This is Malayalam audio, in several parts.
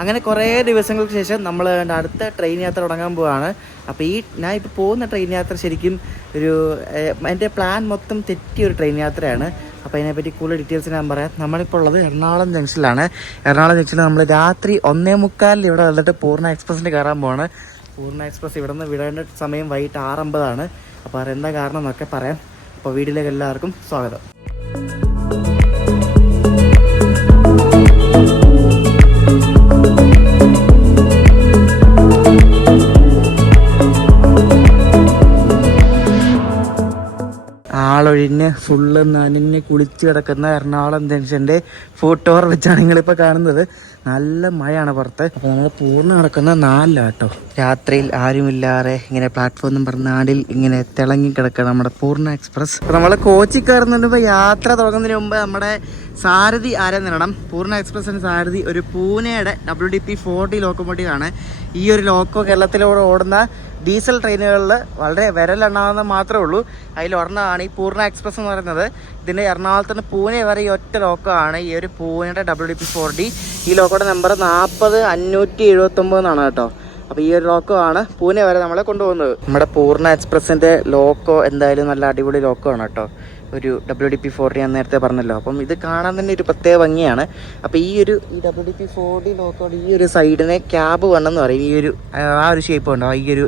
അങ്ങനെ കുറേ ദിവസങ്ങൾക്ക് ശേഷം നമ്മൾ അടുത്ത ട്രെയിൻ യാത്ര തുടങ്ങാൻ പോവുകയാണ്. അപ്പോൾ ഞാൻ ഇപ്പോൾ പോകുന്ന ട്രെയിൻ യാത്ര ശരിക്കും എൻ്റെ പ്ലാൻ മൊത്തം തെറ്റിയൊരു ട്രെയിൻ യാത്രയാണ്. അപ്പോൾ അതിനെപ്പറ്റി കൂടുതൽ ഡീറ്റെയിൽസ് ഞാൻ പറയാം. നമ്മളിപ്പോൾ ഉള്ളത് എറണാകുളം ജംഗ്ഷനിലാണ്. എറണാകുളം ജംഗ്ഷനിൽ നമ്മൾ രാത്രി 1:45 ഇവിടെ വന്നിട്ട് പൂർണ്ണ എക്സ്പ്രസ്സിന് കയറാൻ പോവാണ്. പൂർണ്ണ എക്സ്പ്രസ് ഇവിടെ നിന്ന് വിടേണ്ട സമയം വൈകിട്ട് 6:50. അപ്പോൾ അതെന്താ കാരണം എന്നൊക്കെ പറയാം. അപ്പോൾ വീട്ടിലേക്ക് എല്ലാവർക്കും സ്വാഗതം. ആളൊഴിഞ്ഞ് ഫുള്ള് നനഞ്ഞ് കുളിച്ച് കിടക്കുന്ന എറണാകുളം ജംഗ്ഷൻ്റെ ഫോട്ടോർ വെച്ചാണ് നിങ്ങളിപ്പോൾ കാണുന്നത്. നല്ല മഴയാണ് പുറത്ത്. അപ്പോൾ നമ്മൾ പൂർണ്ണ കിടക്കുന്ന 4 കേട്ടോ. രാത്രിയിൽ ആരുമില്ലാതെ ഇങ്ങനെ പ്ലാറ്റ്ഫോം നാടിൽ ഇങ്ങനെ തിളങ്ങി കിടക്കുക നമ്മുടെ പൂർണ്ണ എക്സ്പ്രസ്. അപ്പോൾ നമ്മൾ കോച്ചിൽ കയറുന്നതിന് യാത്ര തുടങ്ങുന്നതിന് മുമ്പ് നമ്മുടെ സാരഥി ആരെന്നിടണം. പൂർണ്ണ എക്സ്പ്രസിന് സാരഥി ഒരു പൂനെയുടെ WDP 40 ലോക്കോമോട്ടീവ് ആണ്. ഈ ഒരു ലോക്കോ കേരളത്തിലൂടെ ഓടുന്ന ഡീസൽ ട്രെയിനുകളിൽ വളരെ വിരലെണ്ണാവുന്ന മാത്രമേ ഉള്ളൂ. അതിലൊരെണ്ണമാണ് ഈ പൂർണ്ണ എക്സ്പ്രസ് എന്ന് പറയുന്നത്. ഇതിൻ്റെ എറണാകുളത്ത് നിന്ന് പൂനെ വരെ ഈ ഒറ്റ ലോക്കോ ആണ് ഈ ഒരു പൂനെയുടെ WDP 40. ഈ ലോക്കോയുടെ നമ്പർ 40579 എന്നാണ് കേട്ടോ. അപ്പോൾ ഈ ഒരു ലോക്കോ ആണ് പൂനെ വരെ നമ്മളെ കൊണ്ടുപോകുന്നത്. നമ്മുടെ പൂർണ്ണ എക്സ്പ്രസിൻ്റെ ലോക്കോ എന്തായാലും നല്ല അടിപൊളി ലോക്കോ ആണ് കേട്ടോ. ഒരു WDP 40 ഞാൻ നേരത്തെ പറഞ്ഞല്ലോ. അപ്പം ഇത് കാണാൻ തന്നെ ഒരു പ്രത്യേക ഭംഗിയാണ്. അപ്പോൾ ഈ WDP 40 ലോക്കോയുടെ ഈ ഒരു സൈഡിനെ ക്യാബ് വണ്ണെന്ന് പറയും. ഈ ഒരു ഷേപ്പ് ഉണ്ടോ ഈ ഒരു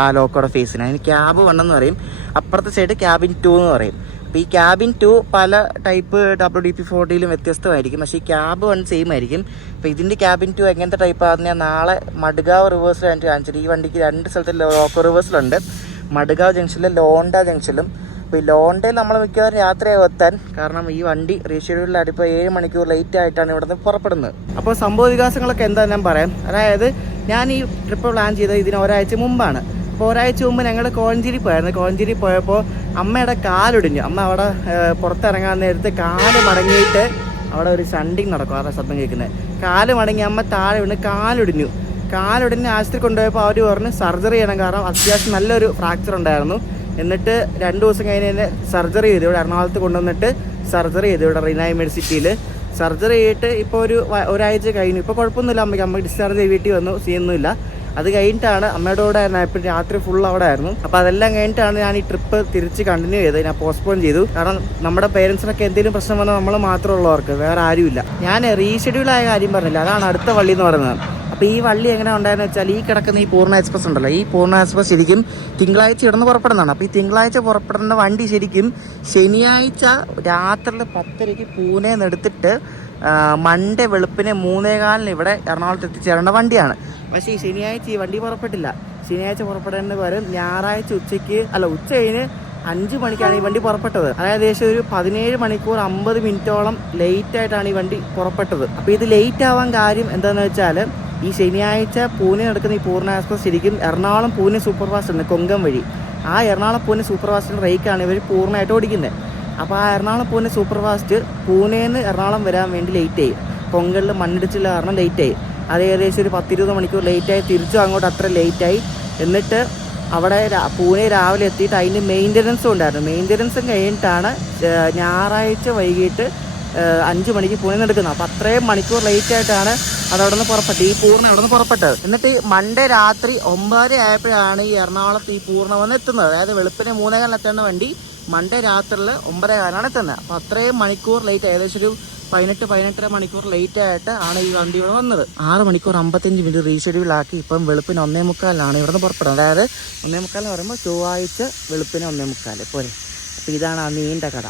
ആ ലോക്കോയുടെ ഫേസിന് അതിന് ക്യാബ് വണ്ണെന്ന് പറയും. അപ്പുറത്തെ സൈഡ് ക്യാബിൻ 2 എന്ന് പറയും. അപ്പോൾ ഈ ക്യാബിൻ 2 പല ടൈപ്പ് WDP 40 വ്യത്യസ്തമായിരിക്കും. പക്ഷേ ഈ ക്യാബ് 1 സെയിം ആയിരിക്കും. അപ്പോൾ ഇതിൻ്റെ ക്യാബിൻ 2 എങ്ങനത്തെ ടൈപ്പാണെന്ന് ഞാൻ നാളെ മഡ്ഗാവ് റിവേഴ്സിൽ എനിക്ക് കാണിച്ചിട്ട്. ഈ വണ്ടിക്ക് 2 സ്ഥലത്ത് ലോക്കോ റിവേഴ്സിലുണ്ട്. മഡ്ഗാവ് ജംഗ്ഷനിലും ലോണ്ട ജംഗ്ഷനിലും. അപ്പോൾ ഈ ലോണ്ടയിൽ നമ്മൾ മിക്കവാറും രാത്രിയായി എത്താൻ. കാരണം ഈ വണ്ടി റീഷെഡ്യൂളിലായിട്ട് ഇപ്പോൾ 7 മണിക്കൂർ ലേറ്റ് ആയിട്ടാണ് ഇവിടെ നിന്ന് പുറപ്പെടുന്നത്. അപ്പോൾ സംഭവ വികാസങ്ങളൊക്കെ എന്താ ഞാൻ പറയാം. അതായത് ഞാൻ ഈ ട്രിപ്പ് പ്ലാൻ ചെയ്തത് ഇതിന് ഒരാഴ്ച മുമ്പാണ്. അപ്പോൾ ഒരാഴ്ച മുമ്പ് ഞങ്ങൾ കോഴഞ്ചേരി പോയായിരുന്നു. കോഴഞ്ചേരി പോയപ്പോൾ അമ്മയുടെ കാലൊടിഞ്ഞു. അമ്മ അവിടെ പുറത്തിറങ്ങാൻ നേരത്ത് കാല് മടങ്ങിയിട്ട് അവിടെ ഒരു ഷണ്ടിങ് നടക്കും. ആരുടെ ശബ്ദം കേൾക്കുന്നത്. കാല് മടങ്ങി അമ്മ താഴെ വീണ് കാലൊടിഞ്ഞു. ആശുപത്രി കൊണ്ടുപോയപ്പോൾ അവർ പറഞ്ഞ് സർജറി ചെയ്യണം. കാരണം അത്യാവശ്യം നല്ലൊരു ഫ്രാക്ചർ ഉണ്ടായിരുന്നു. എന്നിട്ട് 2 ദിവസം കഴിഞ്ഞ് സർജറി ചെയ്തു. ഇവിടെ എറണാകുളത്ത് കൊണ്ടുവന്നിട്ട് സർജറി ചെയ്തു. ഇവിടെ റീന യൂണിവേഴ്സിറ്റിയിൽ സർജറി ചെയ്തിട്ട് ഇപ്പോൾ ഒരാഴ്ച കഴിഞ്ഞു. ഇപ്പോൾ കുഴപ്പമൊന്നുമില്ല. അമ്മയ്ക്ക് ഡിസ്ചാർജ് ചെയ്ത് വീട്ടിൽ വന്നു. സീനൊന്നുമില്ല. അത് കഴിഞ്ഞിട്ടാണ് അമ്മയുടെ കൂടെ ആയിരുന്നു. ഇപ്പോൾ രാത്രി ഫുൾ അവിടെ ആയിരുന്നു. അപ്പോൾ അതെല്ലാം കഴിഞ്ഞിട്ടാണ് ഞാൻ ഈ ട്രിപ്പ് തിരിച്ച് കണ്ടിന്യൂ ചെയ്തത്. ഞാൻ പോസ്റ്റ്പോൺ ചെയ്തു. കാരണം നമ്മുടെ പേരൻസിനൊക്കെ എന്തെങ്കിലും പ്രശ്നം വന്നാൽ നമ്മൾ മാത്രമുള്ളവർക്ക് വേറെ ആരുമില്ല. ഞാൻ റീഷെഡ്യൂളായ കാര്യം പറഞ്ഞില്ല. അതാണ് അടുത്ത വള്ളി എന്ന് പറയുന്നത്. അപ്പോൾ ഈ വള്ളി എങ്ങനെ ഉണ്ടായെന്ന് വെച്ചാൽ ഈ കിടക്കുന്ന ഈ പൂർണ്ണ എക്സ്പ്രസ് ഉണ്ടല്ലോ. ഈ പൂർണ്ണ എക്സ്പ്രസ് ശരിക്കും തിങ്കളാഴ്ച ഇടന്ന് പുറപ്പെടുന്നതാണ്. അപ്പോൾ ഈ തിങ്കളാഴ്ച പുറപ്പെടുന്ന വണ്ടി ശരിക്കും ശനിയാഴ്ച രാത്രി 10:00 പൂനെ എടുത്തിട്ട് മൺഡേ വെളുപ്പിന് 3:15 ഇവിടെ എറണാകുളത്ത് എത്തിച്ചേരേണ്ട വണ്ടിയാണ്. പക്ഷേ ഈ ശനിയാഴ്ച ഈ വണ്ടി പുറപ്പെട്ടില്ല. ശനിയാഴ്ച പുറപ്പെടേണ്ട പകരം ഞായറാഴ്ച ഉച്ച കഴിഞ്ഞ് 5 മണിക്കാണ് ഈ വണ്ടി പുറപ്പെട്ടത്. അതായത് ഏകദേശം ഒരു 17 മണിക്കൂർ 50 മിനിറ്റോളം ലേറ്റ് ആയിട്ടാണ് ഈ വണ്ടി പുറപ്പെട്ടത്. അപ്പോൾ ഇത് ലേറ്റ് ആവാൻ കാര്യം എന്താണെന്ന് വെച്ചാൽ ഈ ശനിയാഴ്ച പൂനെ നടക്കുന്ന ഈ പൂർണ്ണ എക്സ്പ്രസ് ശരിക്കും എറണാകുളം പൂനെ സൂപ്പർ ഫാസ്റ്റ് ഉണ്ട് കൊങ്കൺ വഴി. ആ എറണാകുളം പൂനെ സൂപ്പർ ഫാസ്റ്റിൻ്റെ റേക്കാണ് ഇവർ പൂർണ്ണമായിട്ട് ഓടിക്കുന്നത്. അപ്പോൾ ആ എറണാകുളം പൂനെ സൂപ്പർ ഫാസ്റ്റ് പൂനെന്ന് എറണാകുളം വരാൻ വേണ്ടി ലേറ്റ് ആയി. കൊങ്കണിൽ മണ്ണിടിച്ചില്ല കാരണം ലേറ്റ് ആയി. അത് ഏകദേശം ഒരു 10-20 മണിക്കൂർ ലേറ്റായി. തിരിച്ചും അങ്ങോട്ട് അത്ര ലേറ്റായി. എന്നിട്ട് അവിടെ പൂനെ രാവിലെ എത്തിയിട്ട് അതിൻ്റെ മെയിൻ്റനൻസും ഉണ്ടായിരുന്നു. മെയിൻ്റനൻസും കഴിഞ്ഞിട്ടാണ് ഞായറാഴ്ച വൈകിട്ട് 5 മണിക്ക് പൂനെ എടുക്കുന്നത്. അപ്പോൾ അത്രയും മണിക്കൂർ ലേറ്റ് ആയിട്ടാണ് അതവിടെ നിന്ന് പുറപ്പെട്ടത്. ഈ പൂർണ്ണ അവിടെ നിന്ന് പുറപ്പെട്ടത്. എന്നിട്ട് മൺഡേ രാത്രി 9:30 ആയപ്പോഴാണ് ഈ എറണാകുളത്ത് ഈ പൂർണ്ണ വന്ന് എത്തുന്നത്. അതായത് വെളുപ്പിന് 3:15 എത്തേണ്ട വണ്ടി മൺഡേ രാത്രിയിൽ 9:15 എത്തുന്നത്. അപ്പോൾ അത്രയും മണിക്കൂർ ലേറ്റ്, ഏകദേശം ഒരു 18-18.5 മണിക്കൂർ ലേറ്റ് ആയിട്ട് ആണ് ഈ വണ്ടി ഇവിടെ വന്നത്. 6 മണിക്കൂർ 55 മിനിറ്റ് റീഷെഡ്യൂളാക്കി ഇപ്പം വെളുപ്പിന് 1:45 ഇവിടെ നിന്ന് പുറപ്പെടുന്നത്. അതായത് 1:45 എന്ന് പറയുമ്പോൾ ചൊവ്വാഴ്ച വെളുപ്പിന് 1:45 പോലെ. അപ്പോൾ ഇതാണ് ആ നീണ്ട കഥ.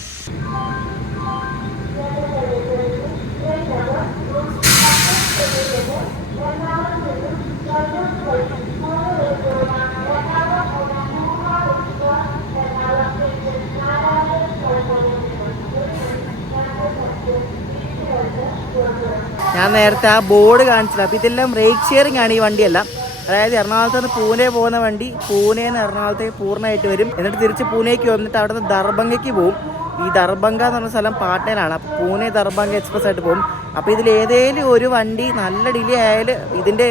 ഞാൻ നേരത്തെ ആ ബോർഡ് കാണിച്ചില്ല. അപ്പോൾ ഇതെല്ലാം റേക്ക് ഷെയറിംഗ് ആണ് ഈ വണ്ടിയെല്ലാം. അതായത് എറണാകുളത്ത് നിന്ന് പൂനെ പോകുന്ന വണ്ടി പൂനെന്ന് എറണാകുളത്തേക്ക് പൂർണ്ണമായിട്ട് വരും. എന്നിട്ട് തിരിച്ച് പൂനെക്ക് വന്നിട്ട് അവിടെ നിന്ന് ദർഭംഗയ്ക്ക് പോകും. ഈ ദർഭംഗ എന്ന് പറഞ്ഞ സ്ഥലം പാട്നയിലാണ്. അപ്പോൾ പൂനെ ദർഭംഗ എക്സ്പ്രസ് ആയിട്ട് പോകും. അപ്പോൾ ഇതിൽ ഏതെങ്കിലും ഒരു വണ്ടി നല്ല ഡിലേ ആയാൽ ഇതിൻ്റെ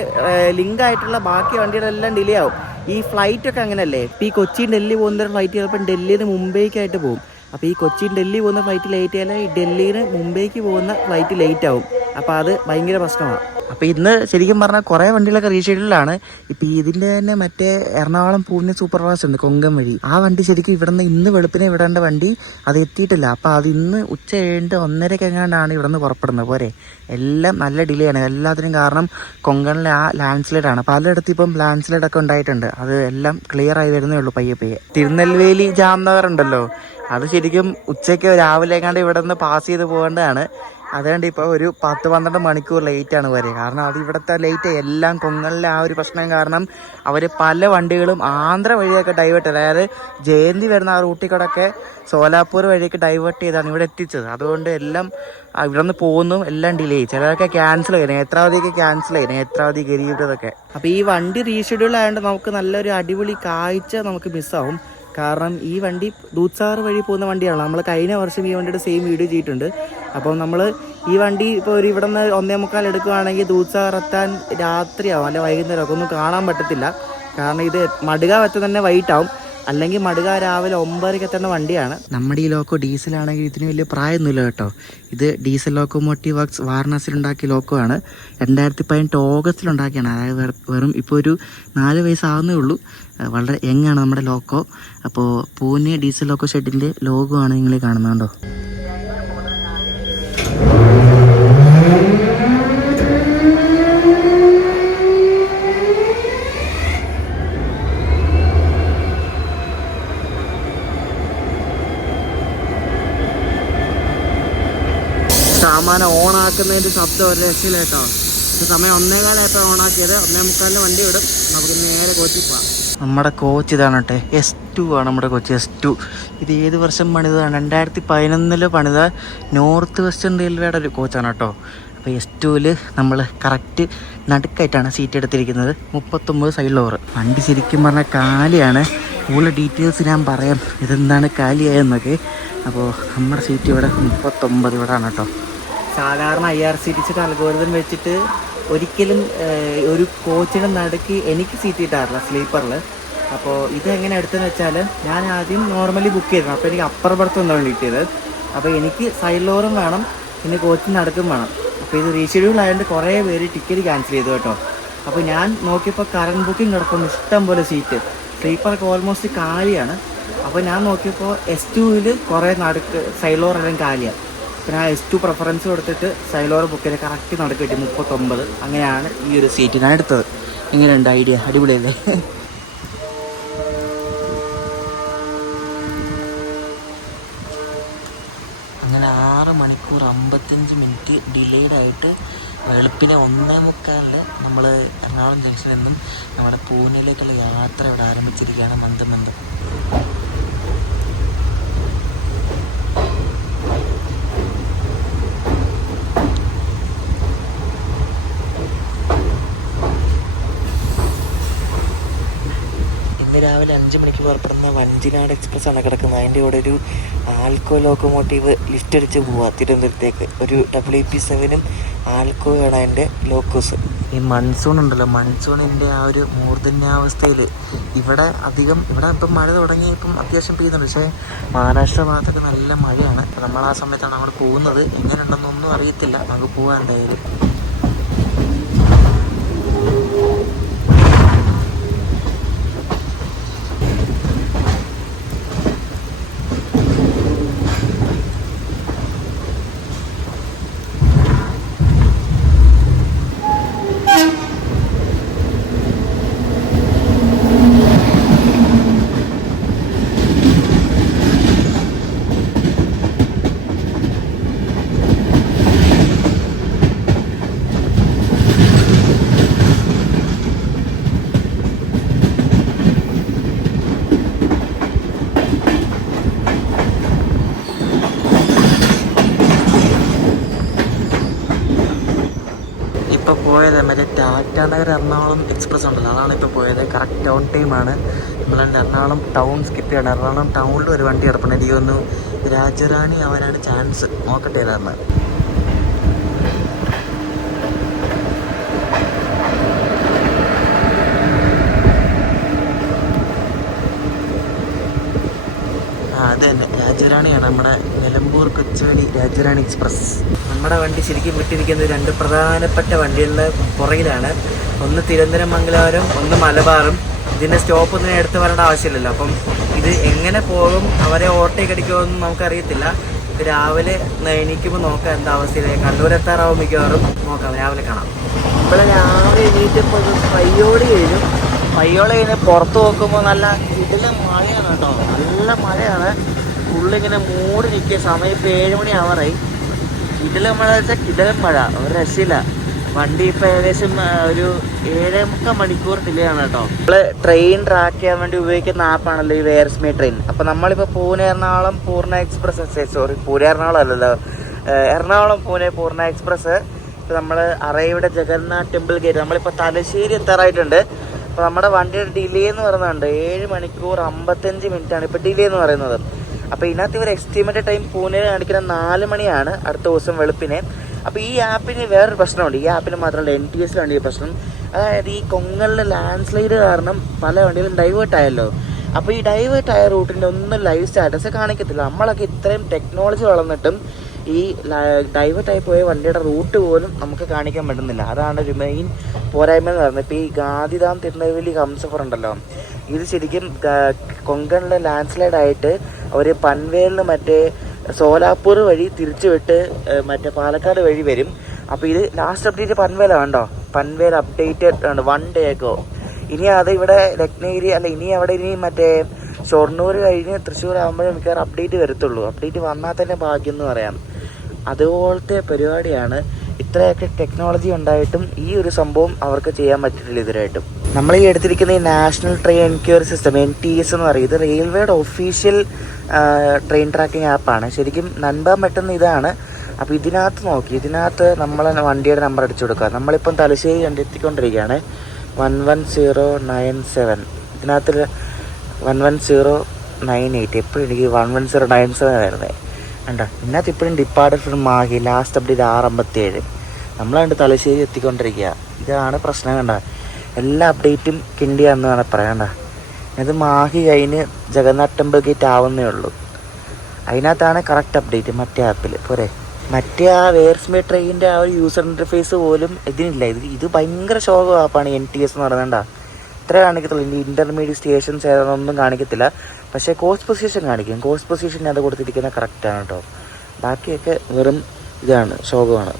ലിങ്ക് ആയിട്ടുള്ള ബാക്കി വണ്ടികളെല്ലാം ഡിലേ ആവും. ഈ ഫ്ലൈറ്റൊക്കെ അങ്ങനെയല്ലേ. ഇപ്പോൾ ഈ കൊച്ചിൻ ഡൽഹി പോകുന്ന ഫ്ലൈറ്റ് ചിലപ്പോൾ ഡൽഹിയിൽ നിന്ന് മുംബൈക്കായിട്ട് പോകും. അപ്പോൾ ഈ കൊച്ചിൻ ഡൽഹി പോകുന്ന ഫ്ലൈറ്റ് ലേറ്റ് ആയാൽ ഈ ഡൽഹിയിൽ നിന്ന് മുംബൈക്ക് പോകുന്ന ഫ്ലൈറ്റ് ലേറ്റ് ആവും. അപ്പോൾ അത് ഭയങ്കര പ്രശ്നമാണ്. അപ്പോൾ ഇന്ന് ശരിക്കും പറഞ്ഞാൽ കുറേ വണ്ടികളൊക്കെ റീഷെഡ്യൂളിലാണ്. ഇപ്പോൾ ഇതിൻ്റെ തന്നെ മറ്റേ എറണാകുളം പൂനെ സൂപ്പർ ഫാസ്റ്റ് ഉണ്ട് കൊങ്കൺ വഴി. ആ വണ്ടി ശരിക്കും ഇവിടെ നിന്ന് ഇന്ന് വെളുപ്പിനെ വിടേണ്ട വണ്ടി അത് എത്തിയിട്ടില്ല. അപ്പോൾ അത് ഇന്ന് ഉച്ച കഴിഞ്ഞിട്ട് 1:30 എങ്ങാണ്ടാണ് ഇവിടെ നിന്ന് പുറപ്പെടുന്നത്. പോരെ എല്ലാം നല്ല ഡിലേ ആണ്. എല്ലാത്തിനും കാരണം കൊങ്കണിലെ ആ ലാൻഡ് സ്ലൈഡാണ്. പലയിടത്തും ഇപ്പം ലാൻഡ് സ്ലൈഡൊക്കെ ഉണ്ടായിട്ടുണ്ട്. അത് എല്ലാം ക്ലിയർ ആയി വരുന്നേ ഉള്ളൂ പയ്യെ പയ്യെ. തിരുനെൽവേലി ജാംനഗർ ഉണ്ടല്ലോ, അത് ശരിക്കും ഉച്ചയ്ക്ക് രാവിലെ എങ്ങാണ്ട് ഇവിടെ നിന്ന് പാസ് ചെയ്ത് പോകേണ്ടതാണ്. അതുകൊണ്ട് ഇപ്പോൾ ഒരു 10-12 മണിക്കൂർ ലേറ്റാണ് വരെ. കാരണം അത് ഇവിടുത്തെ ലേറ്റ് എല്ലാം കൊങ്കണിലെ ആ ഒരു പ്രശ്നം കാരണം അവർ പല വണ്ടികളും ആന്ധ്ര വഴിയൊക്കെ ഡൈവേർട്ട്, അതായത് ജയന്തി വരുന്ന ആ റൂട്ടിൽ കൂടെയൊക്കെ സോലാപ്പൂർ വഴിയൊക്കെ ഡൈവേർട്ട് ചെയ്താണ് ഇവിടെ എത്തിച്ചത്. അതുകൊണ്ട് എല്ലാം ഇവിടെ നിന്ന് പോകുന്നു, എല്ലാം ഡിലേ. ചിലരൊക്കെ ക്യാൻസൽ ചെയ്യും, നേത്രാവതിയൊക്കെ ക്യാൻസൽ ചെയ്യും, നേത്രാവതി ഗരീബിതൊക്കെ. അപ്പോൾ ഈ വണ്ടി റീഷെഡ്യൂൾ ആയതുകൊണ്ട് നമുക്ക് നല്ലൊരു അടിപൊളി കാഴ്ച നമുക്ക് മിസ്സാവും. കാരണം ഈ വണ്ടി ദൂത്സാഗർ വഴി പോകുന്ന വണ്ടിയാണ്. നമ്മൾ കഴിഞ്ഞ വർഷം ഈ വണ്ടിയുടെ സെയിം വീഡിയോ ചെയ്തിട്ടുണ്ട്. അപ്പം നമ്മൾ ഈ വണ്ടി ഇപ്പോൾ ഒരു ഇവിടെ നിന്ന് 1:45 എടുക്കുകയാണെങ്കിൽ ദൂത്സാഗർ എത്താൻ രാത്രിയാവും, അല്ലെ വൈകുന്നേരമൊക്കെ ഒന്നും കാണാൻ പറ്റത്തില്ല. കാരണം ഇത് മടുക വെച്ച തന്നെ വൈകിട്ടാവും. അല്ലെങ്കിൽ മടുക രാവിലെ 9:00 എത്തേണ്ട വണ്ടിയാണ്. നമ്മുടെ ഈ ലോക്കോ ഡീസലാണെങ്കിൽ ഇതിന് വലിയ പ്രായമൊന്നുമില്ല കേട്ടോ. ഇത് ഡീസൽ ലോക്കോമോട്ടീവ് വർക്ക്സ് വാരണാസിയിലുണ്ടാക്കിയ ലോക്കോ ആണ്. 2018 ഓഗസ്റ്റിലുണ്ടാക്കിയാണ്. അതായത് വെറും ഇപ്പോൾ ഒരു 4 വയസ്സാകുന്നേ ഉള്ളൂ. വളരെ യങ്ങാണ് നമ്മുടെ ലോക്കോ. അപ്പോൾ പൂനെ ഡീസൽ ലോക്കോ ഷെഡിൻ്റെ ലോഗോ ആണ് നിങ്ങൾ കാണുന്നുണ്ടോ. സാമാനം ഓണാക്കുന്നതിൻ്റെ ശബ്ദം ഒരു രക്ഷയില്ല കേട്ടോ. ഇപ്പോൾ സമയം 1:15 ഓണാക്കിയത്. 1:45 വണ്ടി വിടും. നമുക്ക് നേരെ കോച്ചിൽ പോവാം. നമ്മുടെ കോച്ച് ഇതാണ് കേട്ടെ, S2 ആണ് നമ്മുടെ കോച്ച്. S2 ഇത് ഏത് വർഷം പണിതാണ്? 2011 പണിത നോർത്ത് വെസ്റ്റേൺ റെയിൽവേയുടെ ഒരു കോച്ചാണ് കേട്ടോ. അപ്പോൾ S2-ൽ നമ്മൾ കറക്റ്റ് നടുക്കായിട്ടാണ് സീറ്റ് എടുത്തിരിക്കുന്നത്. 39 സൈഡ് ഓവർ. വണ്ടി ശരിക്കും പറഞ്ഞാൽ കാലിയാണ്. കൂടുതൽ ഡീറ്റെയിൽസ് ഞാൻ പറയാം ഇതെന്താണ് കാലിയായെന്നൊക്കെ. അപ്പോൾ നമ്മുടെ സീറ്റ് ഇവിടെ 39 ഇവിടെയാണ് കേട്ടോ. സാധാരണ IRCTC അൽഗോരിതം വെച്ചിട്ട് ഒരിക്കലും ഒരു കോച്ചിൻ്റെ നടുക്ക് എനിക്ക് സീറ്റ് കിട്ടാറില്ല സ്ലീപ്പറിൽ. അപ്പോൾ ഇതെങ്ങനെ എടുത്തെന്ന് വെച്ചാൽ ഞാൻ ആദ്യം നോർമലി ബുക്ക് ചെയ്തിരുന്നു. അപ്പോൾ എനിക്ക് അപ്പർ ബർത്ത് ഒന്നാണ് കിട്ടിയത്. അപ്പോൾ എനിക്ക് സൈഡ് ലോറും വേണം, പിന്നെ കോച്ചിന് നടുക്കും വേണം. അപ്പോൾ ഇത് റീഷെഡ്യൂൾ ആയതുകൊണ്ട് കുറേ പേര് ടിക്കറ്റ് ക്യാൻസൽ ചെയ്തു കേട്ടോ. അപ്പോൾ ഞാൻ നോക്കിയപ്പോൾ കറണ്ട് ബുക്കിംഗ് കിടക്കുന്നു ഇഷ്ടം പോലെ സീറ്റ്. സ്ലീപ്പറൊക്കെ ഓൾമോസ്റ്റ് കാലിയാണ്. അപ്പോൾ ഞാൻ നോക്കിയപ്പോൾ S2-ൽ കുറേ നടുക്ക് സൈഡ് ലോർ എല്ലാം കാലിയാണ്. പിന്നെ ആ S2 പ്രിഫറൻസ് കൊടുത്തിട്ട് സൈഡ് ലോർ ബുക്ക് ചെയ്ത് കറക്റ്റ് നടുക്ക് കിട്ടി 39. അങ്ങനെയാണ് ഈ ഒരു സീറ്റ് ഞാൻ എടുത്തത്. എങ്ങനെയുണ്ട് ഐഡിയ? അടിപൊളിയല്ലേ? അങ്ങനെ 6 മണിക്കൂർ 55 മിനിറ്റ് ഡിലേഡ് ആയിട്ട് വെളുപ്പിനെ 1:45 നമ്മൾ എറണാകുളം ജംഗ്ഷനിൽ നിന്നും നമ്മുടെ പൂനെയിലേക്കുള്ള യാത്ര ഇവിടെ ആരംഭിച്ചിരിക്കുകയാണ്. മന്ദം മന്ദം രാവിലെ 5 മണിക്ക് പുറപ്പെടുന്ന വഞ്ചിനാട് എക്സ്പ്രസ് ആണ് കിടക്കുന്നത്. അതിൻ്റെ കൂടെ ഒരു ആൽക്കോ ലോക്കോമോട്ടീവ് ലിഫ്റ്റ് അടിച്ച് പോവുക തിരുവനന്തപുരത്തേക്ക്. ഒരു WP7 ആൽക്കോയാണ് അതിൻ്റെ ലോക്കോസ്. ഈ മൺസൂൺ ഉണ്ടല്ലോ, മൺസൂണിൻ്റെ ആ ഒരു മൂർധന്യാവസ്ഥയിൽ ഇവിടെ ഇപ്പം മഴ തുടങ്ങി, ഇപ്പം അത്യാവശ്യം പെയ്യുന്നുണ്ട്. പക്ഷേ മഹാരാഷ്ട്ര ഭാഗത്തൊക്കെ നല്ല മഴയാണ്. അപ്പോൾ നമ്മൾ ആ സമയത്താണ് അവിടെ പോകുന്നത്. എങ്ങനെയുണ്ടെന്നൊന്നും അറിയത്തില്ല. നമുക്ക് പോകാൻ എന്തായാലും. പോയത് മറ്റേ ടാറ്റാനഗർ എറണാകുളം എക്സ്പ്രസ് ഉണ്ടല്ലോ, അതാണ് ഇപ്പോൾ പോയത്. കറക്റ്റ് ഓൺ ടൈമാണ്. നമ്മളതിൻ്റെ എറണാകുളം ടൗൺ സ്കിപ്പ് ചെയ്യണം. എറണാകുളം ടൗണിൽ ഒരു വണ്ടി കിടപ്പുണ്ട്. എനിക്ക് തോന്നുന്നു രാജറാണി അവനാണ് ചാൻസ്. നോക്കട്ടെ ഏതാന്ന്. അത് തന്നെ രാജറാണിയാണ്, നമ്മുടെ നിലമ്പൂർ കൊച്ചുവേളി രാജറാണി എക്സ്പ്രസ്. നമ്മുടെ വണ്ടി ശരിക്കും വിട്ടിരിക്കുന്നത് 2 പ്രധാനപ്പെട്ട വണ്ടികളുടെ പുറകിലാണ്. ഒന്ന് തിരുവനന്തപുരം, ഒന്ന് മലബാറും. ഇതിൻ്റെ സ്റ്റോപ്പൊന്നും എടുത്ത് വരേണ്ട ആവശ്യമില്ലല്ലോ. അപ്പം ഇത് എങ്ങനെ പോകും, അവരെ ഓവർടേക്ക് അടിക്കുമെന്നും നമുക്കറിയത്തില്ല. രാവിലെ എണീക്കുമ്പോൾ നോക്കാം എന്താ അവസ്ഥയിലെ. കണ്ണൂർ എത്താറാവും മിക്കവാറും. നോക്കാം, രാവിലെ കാണാം. ഇപ്പോൾ രാവിലെ എണീറ്റപ്പോൾ പയ്യോളി കഴിഞ്ഞ് പുറത്ത് നോക്കുമ്പോൾ നല്ല കിടിലൻ മഴയാണ് കേട്ടോ. നല്ല മഴയാണ്. ഫുള്ളിങ്ങനെ മൂടി നിൽക്കുക. സമയം ഇപ്പോൾ 7 മണി ആവാറായി. കിടിലൻ മഴ വെച്ചാൽ കിടിലൻ മഴ, ഒരു രക്ഷയില്ല. വണ്ടി ഇപ്പോൾ ഏകദേശം ഒരു 7.25 മണിക്കൂർ ഡിലേ ആണ് കേട്ടോ. നമ്മൾ ട്രെയിൻ ട്രാക്ക് ചെയ്യാൻ വേണ്ടി ഉപയോഗിക്കുന്ന ആപ്പാണല്ലോ ഈ വേർസ്മി ട്രെയിൻ. അപ്പോൾ നമ്മളിപ്പോൾ പൂനെ എറണാകുളം പൂർണ്ണ എക്സ്പ്രസ്, പൂനെ എറണാകുളം അല്ലല്ലോ, എറണാകുളം പൂനെ പൂർണ്ണ എക്സ്പ്രസ്. ഇപ്പോൾ നമ്മൾ അറൈവ്ഡ് ജഗന്നാഥ് ടെമ്പിൾ ഗേറ്റ്. നമ്മളിപ്പോൾ തലശ്ശേരി എത്താറായിട്ടുണ്ട്. അപ്പോൾ നമ്മുടെ വണ്ടിയുടെ ഡിലേ എന്ന് പറയുന്നുണ്ട് 7 മണിക്കൂർ 55 മിനിറ്റാണ് ഇപ്പോൾ ഡിലേ എന്ന് പറയുന്നത്. അപ്പോൾ ഇതിനകത്ത് ഇവർ എസ്റ്റിമേറ്റഡ് ടൈം പൂനെയിൽ കാണിക്കുന്ന 4 മണിയാണ് അടുത്ത ദിവസം വെളുപ്പിനെ. അപ്പോൾ ഈ ആപ്പിന് വേറൊരു പ്രശ്നമുണ്ട്. ഈ ആപ്പിന് മാത്രമല്ല NTSലാണ് ഈ പ്രശ്നം. അതായത് ഈ കൊങ്ങലിലെ ലാൻഡ് സ്ലൈഡ് കാരണം പല വണ്ടികളും ഡൈവേർട്ട് ആയല്ലോ. അപ്പോൾ ഈ ഡൈവേർട്ട് ആയ റൂട്ടിൻ്റെ ഒന്നും ലൈവ് സ്റ്റാറ്റസ് കാണിക്കത്തില്ല. നമ്മളൊക്കെ ഇത്രയും ടെക്നോളജി വളർന്നിട്ടും ഈ ഡൈവേർട്ടായി പോയ വണ്ടിയുടെ റൂട്ട് പോലും നമുക്ക് കാണിക്കാൻ പറ്റുന്നില്ല. അതാണ് ഒരു മെയിൻ പോരായ്മ എന്ന് പറയുന്നത്. ഇപ്പോൾ ഈ ഗാന്ധിധാം തിരുനെൽവേലി ഹംസഫർ ഉണ്ടല്ലോ, ഇത് ശരിക്കും കൊങ്കണിലെ ലാൻഡ് സ്ലൈഡ് ആയിട്ട് അവർ പൻവേലിന് മറ്റേ സോലാപ്പൂർ വഴി തിരിച്ചു വിട്ട് മറ്റേ പാലക്കാട് വഴി വരും. അപ്പോൾ ഇത് ലാസ്റ്റ് അപ്ഡേറ്റ് പൻവേലാണ് കേട്ടോ. പൻവേൽ അപ്ഡേറ്റഡ് ആണ് 1 day ago. ഇനി അത് ഇവിടെ രത്നഗിരി അല്ല, ഇനി മറ്റേ ഷൊർണൂർ കഴിഞ്ഞ് തൃശ്ശൂർ ആകുമ്പോഴേ മിക്കവാറും അപ്ഡേറ്റ് വരത്തുള്ളൂ. അപ്ഡേറ്റ് വന്നാൽ തന്നെ ഭാഗ്യം എന്ന് പറയാം. അതുപോലത്തെ പരിപാടിയാണ്. ഇത്രയൊക്കെ ടെക്നോളജി ഉണ്ടായിട്ടും ഈ ഒരു സംഭവം അവർക്ക് ചെയ്യാൻ പറ്റിയിട്ടില്ല ഇതുവരെയായിട്ടും. നമ്മൾ ഈ എടുത്തിരിക്കുന്ന ഈ national train enquiry system NTS എന്ന് പറയും. ഇത് റെയിൽവേയുടെ ഒഫീഷ്യൽ ട്രെയിൻ ട്രാക്കിംഗ് ആപ്പാണ്. ശരിക്കും നൻപാൻ പറ്റുന്ന ഇതാണ്. അപ്പോൾ ഇതിനകത്ത് നമ്മൾ വണ്ടിയുടെ നമ്പർ അടിച്ചു കൊടുക്കുക. നമ്മളിപ്പം തലശ്ശേരി കണ്ടെത്തിക്കൊണ്ടിരിക്കുകയാണ്. 11097. ഇതിനകത്ത് 11098. എപ്പോഴും എനിക്ക് 11097 വരുന്നത് കണ്ടോ. ഇതിനകത്ത് ഇപ്പോഴും departed from Mahe. Last update 6:57. നമ്മളാണ്ട് തലശ്ശേരി എത്തിക്കൊണ്ടിരിക്കുക. ഇതാണ് പ്രശ്നം കണ്ട. എല്ലാ അപ്ഡേറ്റും കിണ്ടിയാണെന്നാണ് പറയണ്ട. ഇത് മാഹി കഴിഞ്ഞ് ജഗന്നാഥ് ടെമ്പിൾ ഗേറ്റ് ആവുന്നേ ഉള്ളൂ. അതിനകത്താണ് കറക്റ്റ് അപ്ഡേറ്റ് മറ്റേ ആപ്പിൽ പോരെ. മറ്റേ ആ വേർസ്മി ട്രെയിനിൻ്റെ ആ ഒരു യൂസർ ഇൻ്റർഫേസ് പോലും ഇതിനില്ല. ഇത് ഭയങ്കര ശോകം ആപ്പാണ് NTS എന്ന് പറയുന്നുണ്ടാ. ഇത്ര കാണിക്കത്തുള്ളൂ. ഇനി ഇൻ്റർമീഡിയറ്റ് സ്റ്റേഷൻസ് ഏതാണെന്നൊന്നും കാണിക്കത്തില്ല. പക്ഷേ കോസ്റ്റ് പൊസിഷൻ കാണിക്കും. കോസ്റ്റ് പൊസിഷൻ അത് കൊടുത്തിരിക്കുന്നത് കറക്റ്റാണ് കേട്ടോ. ബാക്കിയൊക്കെ വെറും ഇതാണ്, ശോകമാണ്.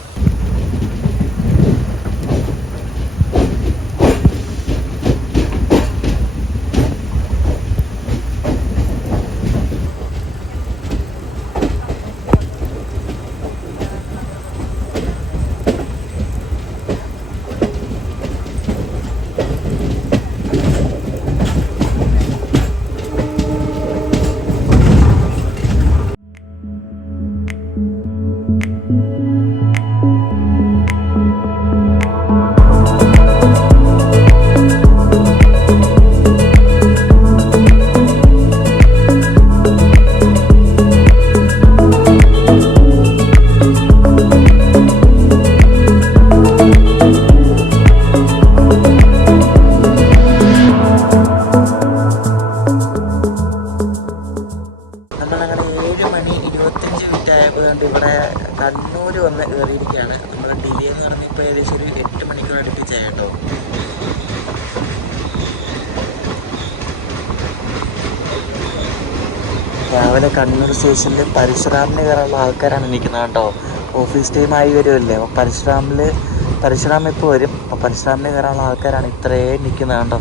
ഇവിടെ കണ്ണൂർ വന്ന് കയറിയിരിക്കുകയാണ്. നമ്മുടെ ഡിലേ എന്ന് പറഞ്ഞാൽ ഇപ്പോൾ ഏകദേശം ഒരു 8 മണിക്കൂർ അടുപ്പിച്ചായി കേട്ടോ. രാവിലെ കണ്ണൂർ സ്റ്റേഷനിൽ പരശുറാമിന് കയറാനുള്ള ആൾക്കാരാണ് നിൽക്കുന്നത് കേട്ടോ. ഓഫീസ് ടൈം ആയി വരുമല്ലേ. അപ്പോൾ പരശുറാം ഇപ്പോൾ വരും. അപ്പോൾ പരശുറാമിന് കയറാനുള്ള ആൾക്കാരാണ് ഇത്രയും നിൽക്കുന്നത് കേട്ടോ.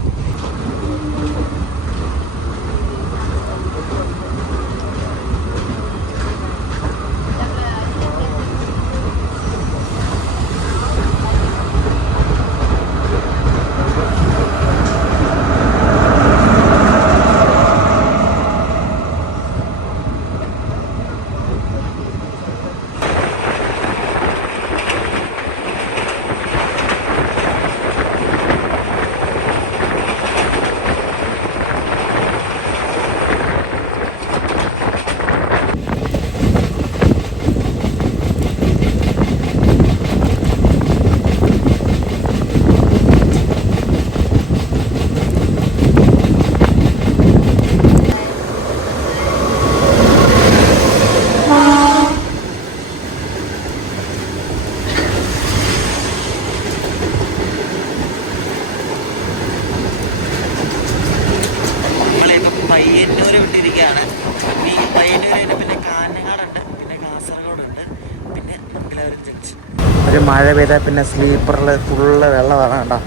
മഴ പെയ്താൽ പിന്നെ സ്ലീപ്പറിൽ ഫുള്ള് വെള്ളമാണ് കേട്ടോ.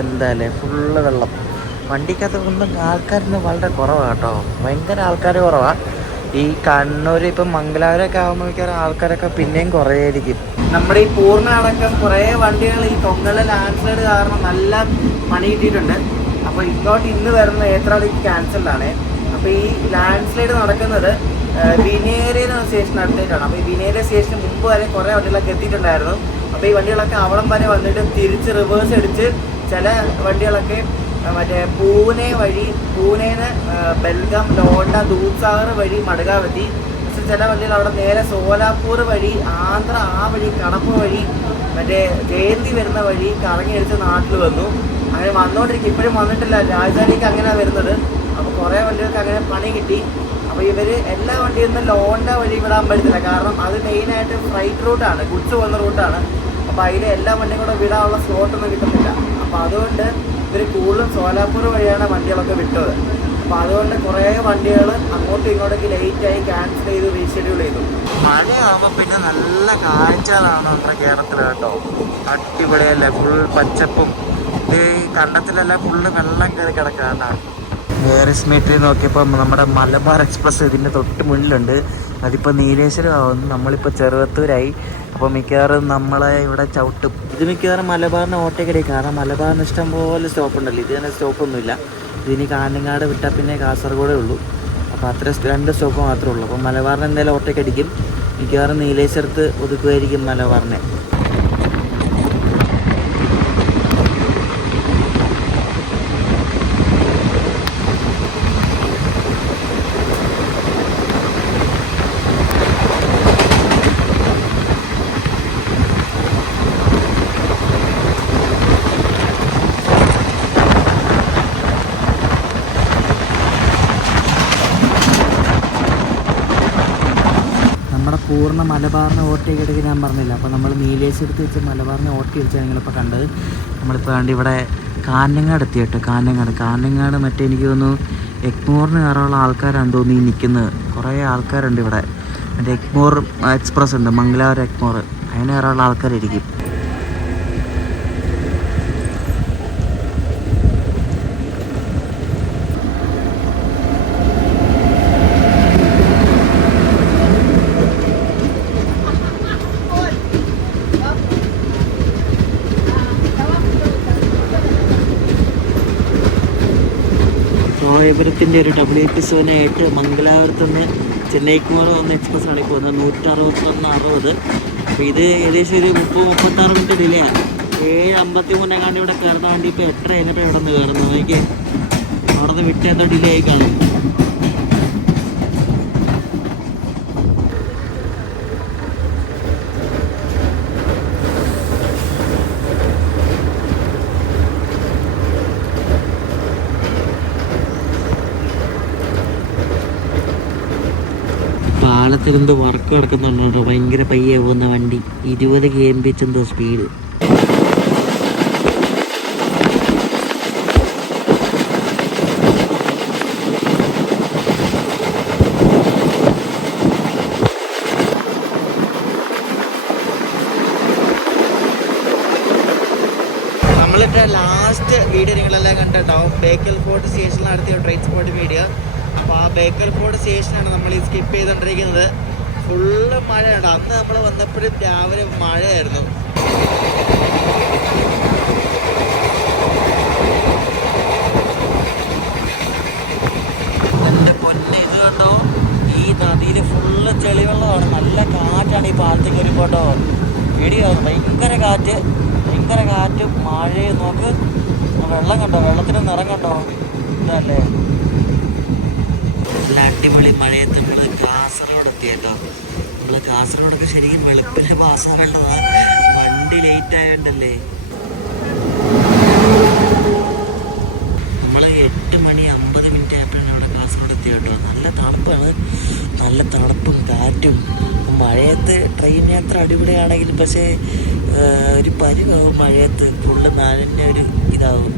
എന്തായാലും ഫുള്ള് വെള്ളം. വണ്ടിക്കകത്ത് ഒന്നും ആൾക്കാരൊന്നും വളരെ കുറവാണ് കേട്ടോ, ഭയങ്കര ആൾക്കാർ കുറവാണ്. ഈ കണ്ണൂർ ഇപ്പം മംഗലാപുരമൊക്കെ ആകുമ്പോഴേക്കും ആൾക്കാരൊക്കെ പിന്നെയും കുറേയായിരിക്കും. നമ്മുടെ ഈ പൂർണ്ണ അടക്കം കുറേ വണ്ടികൾ ഈ കൊങ്കണിലെ ലാൻഡ് സ്ലൈഡ് കാരണം നല്ല പണി കിട്ടിയിട്ടുണ്ട്. അപ്പോൾ ഇങ്ങോട്ട് ഇന്ന് വരുന്ന ഏത്രാടിക്ക് ക്യാൻസലാണ്. അപ്പോൾ ഈ ലാൻഡ് സ്ലൈഡ് നടക്കുന്നത് വിനേരിയ സ്റ്റേഷൻ അടുത്തായിട്ടാണ്. അപ്പോൾ ഈ വിനേരിയ സ്റ്റേഷന് മുമ്പ് വരെ കുറേ വണ്ടികളൊക്കെ എത്തിയിട്ടുണ്ടായിരുന്നു. അപ്പോൾ ഈ വണ്ടികളൊക്കെ അവിടം വരെ വന്നിട്ട് തിരിച്ച് റിവേഴ്സ് അടിച്ച് ചില വണ്ടികളൊക്കെ മറ്റേ പൂനെ വഴി, പൂനെന്ന് ബെൽഗാം, ലോണ്ട, ദൂദ്സാഗർ വഴി മഡഗാവതി. ചില വണ്ടികൾ അവിടെ നേരെ സോലാപൂർ വഴി, ആന്ധ്ര ആ വഴി, കടപ്പ വഴി, മറ്റേ ജയന്തി വരുന്ന വഴി കറങ്ങി അടിച്ച് നാട്ടിൽ വന്നു. അങ്ങനെ വന്നുകൊണ്ടിരിക്കും. ഇപ്പോഴും വന്നിട്ടില്ല, രാജധാനിക്ക് അങ്ങനെയാണ് വരുന്നത്. അപ്പോൾ കുറേ വണ്ടികൾക്ക് അങ്ങനെ പണി കിട്ടി. അപ്പോൾ ഇവർ എല്ലാ വണ്ടിയിൽ നിന്നും ലോണ്ട വഴി വിടാൻ പറ്റത്തില്ല, കാരണം അത് മെയിനായിട്ട് ഫ്ലൈറ്റ് റൂട്ടാണ്, ഗുഡ്സ് പോകുന്ന റൂട്ടാണ്. അപ്പോൾ അതിൽ എല്ലാ വണ്ടിയും കൂടെ വിടാനുള്ള സ്ലോട്ടൊന്നും കിട്ടുന്നില്ല. അപ്പോൾ അതുകൊണ്ട് ഇവർ കൂടുതലും സോലാപൂർ വഴിയാണ് വണ്ടികളൊക്കെ വിട്ടത്. അപ്പോൾ അതുകൊണ്ട് കുറേ വണ്ടികൾ അങ്ങോട്ടും ഇങ്ങോട്ടേക്ക് ലേറ്റായി ക്യാൻസൽ ചെയ്ത് റീഷെഡ്യൂൾ ചെയ്തു. മഴയാകുമ്പോൾ പിന്നെ നല്ല കാഴ്ചകളാണ് നമ്മുടെ കേരളത്തിൽ കേട്ടോ. അടിപൊളിയല്ലേ, ഫുൾ പച്ചപ്പും. ഈ കണ്ടത്തിലെല്ലാം ഫുള്ള് വെള്ളം കയറി കിടക്കാണ്. ഏറിസ് മീറ്ററിൽ നോക്കിയപ്പോൾ നമ്മുടെ മലബാർ എക്സ്പ്രസ് ഇതിൻ്റെ തൊട്ട് മുന്നിലുണ്ട്. അതിപ്പോൾ നീലേശ്വരമാവുന്നു, നമ്മളിപ്പോൾ ചെറുവത്തൂരായി. അപ്പോൾ മിക്കവാറും നമ്മളെ ഇവിടെ ചവിട്ടും. ഇത് മിക്കവാറും മലബാറിന് ഓട്ടേക്കടിക്കും, കാരണം മലബാറിന് ഇഷ്ടം പോലെ സ്റ്റോപ്പ് ഉണ്ടല്ലോ. ഇത് തന്നെ സ്റ്റോപ്പൊന്നുമില്ല. ഇതിന് കാഞ്ഞങ്ങാട് വിട്ടാൽ പിന്നെ കാസർഗോഡേ ഉള്ളൂ. അപ്പോൾ അത്ര 2 സ്റ്റോപ്പ് മാത്രമേ ഉള്ളൂ. അപ്പോൾ മലബാറിന് എന്തായാലും ഓട്ടേക്കടിക്കും. മിക്കവാറും നീലേശ്വരത്ത് ഒതുക്കുമായിരിക്കും മലബാറിനെ. പൂർണ്ണ മലബാറിനെ ഓവർടേക്ക് എടുക്കാൻ ഞാൻ പറഞ്ഞില്ല. അപ്പോൾ നമ്മൾ നീലേശ്വരത്ത് വെച്ച് മലബാറിനെ ഓവർടേക്ക് അടിച്ചാൽ നിങ്ങളിപ്പോൾ കണ്ടത്. നമ്മളിപ്പോൾ കണ്ട് ഇവിടെ കാഞ്ഞങ്ങാട് എത്തി കേട്ടോ. കാഞ്ഞങ്ങാട് മറ്റേ എനിക്ക് തോന്നുന്നു എഗ്മോറിന് കയറാനുള്ള ആൾക്കാരാണ് തോന്നി നിൽക്കുന്നത്. കുറേ ആൾക്കാരുണ്ട് ഇവിടെ. മറ്റേ എഗ്മോർ എക്സ്പ്രസ് ഉണ്ട്, മംഗലാപുരം എഗ്മോർ, അതിന് കയറാനുള്ള ആൾക്കാരായിരിക്കും. സോയപുരത്തിൻ്റെ ഒരു WP7 മംഗലാപുരത്ത് നിന്ന് ചെന്നൈക്ക് വന്ന എക്സ്പ്രസ്സാണ് ഇപ്പോൾ വന്നത്. 161-60. അപ്പോൾ ഇത് ഏകദേശം ഒരു 30-36 മിനിറ്റ് ഡിലേ ആണ്. 7:53 കണ്ട് ഇവിടെ കയറുന്ന വണ്ടി ഇപ്പോൾ 8:30 കഴിഞ്ഞപ്പോൾ ഇവിടെ നിന്ന് കയറുന്നത്. എനിക്ക് അവിടെ നിന്ന് വിട്ടേന്തോ ഡിലേ ആയി കാണും. പാലത്തിലെന്ത് വർക്ക് നടക്കുന്നുണ്ടോ, ഭയങ്കര പയ്യെ പോകുന്ന വണ്ടി. 20 km/h എന്തോ സ്പീഡ്. നമ്മളിട്ട് ലാസ്റ്റ് വീഡിയോ നിങ്ങളെല്ലാം കണ്ടിട്ടുണ്ടാവും. ബേക്കൽ ഫോർട്ട് സ്റ്റേഷനിൽ നടത്തിയ ട്രെയിൻ സ്പോട്ട് വീഡിയോ. അപ്പോൾ ആ ബേക്കൽ ഫോർട്ട് സ്റ്റേഷനാണ് നമ്മൾ ഈ സ്കിപ്പ് ചെയ്തുകൊണ്ടിരിക്കുന്നത്. ഫുള്ള് മഴയുണ്ട്. അന്ന് നമ്മൾ വന്നപ്പോഴും രാവിലെ മഴയായിരുന്നു. എൻ്റെ പൊന്നെ, ഇത് കണ്ടോ, ഈ നദിയിൽ ഫുള്ള് ചെളിവെള്ളമാണ്. നല്ല കാറ്റാണ് ഈ പാലത്തേക്ക് വരുമ്പോൾ കേട്ടോ. പേടിയാവുന്നു. ഭയങ്കര കാറ്റും മഴയും. നോക്ക് വെള്ളം കണ്ടോ, വെള്ളത്തിന് നിറം കണ്ടോ. ഇതല്ലേ നല്ല അടിപൊളി മഴയത്ത് നമ്മൾ കാസർഗോഡ് എത്തി കേട്ടോ. നമ്മൾ കാസർഗോഡൊക്കെ ശരിക്കും വെളുപ്പിന് പാസ്സാവേണ്ടതാണ്, വണ്ടി ലേറ്റ് ആയതുകൊണ്ടല്ലേ. നമ്മൾ 8:50 ആയപ്പോഴാണ് അവിടെ കാസർഗോഡ് എത്തി കേട്ടോ. നല്ല തണുപ്പാണ്, നല്ല തണുപ്പും കാറ്റും. മഴയത്ത് ട്രെയിൻ യാത്ര അടിപൊളിയാണെങ്കിലും പക്ഷേ ഒരു പരിവാവും മഴയത്ത്. ഫുള്ള് നനഞ്ഞ ഒരു ഇതാവും.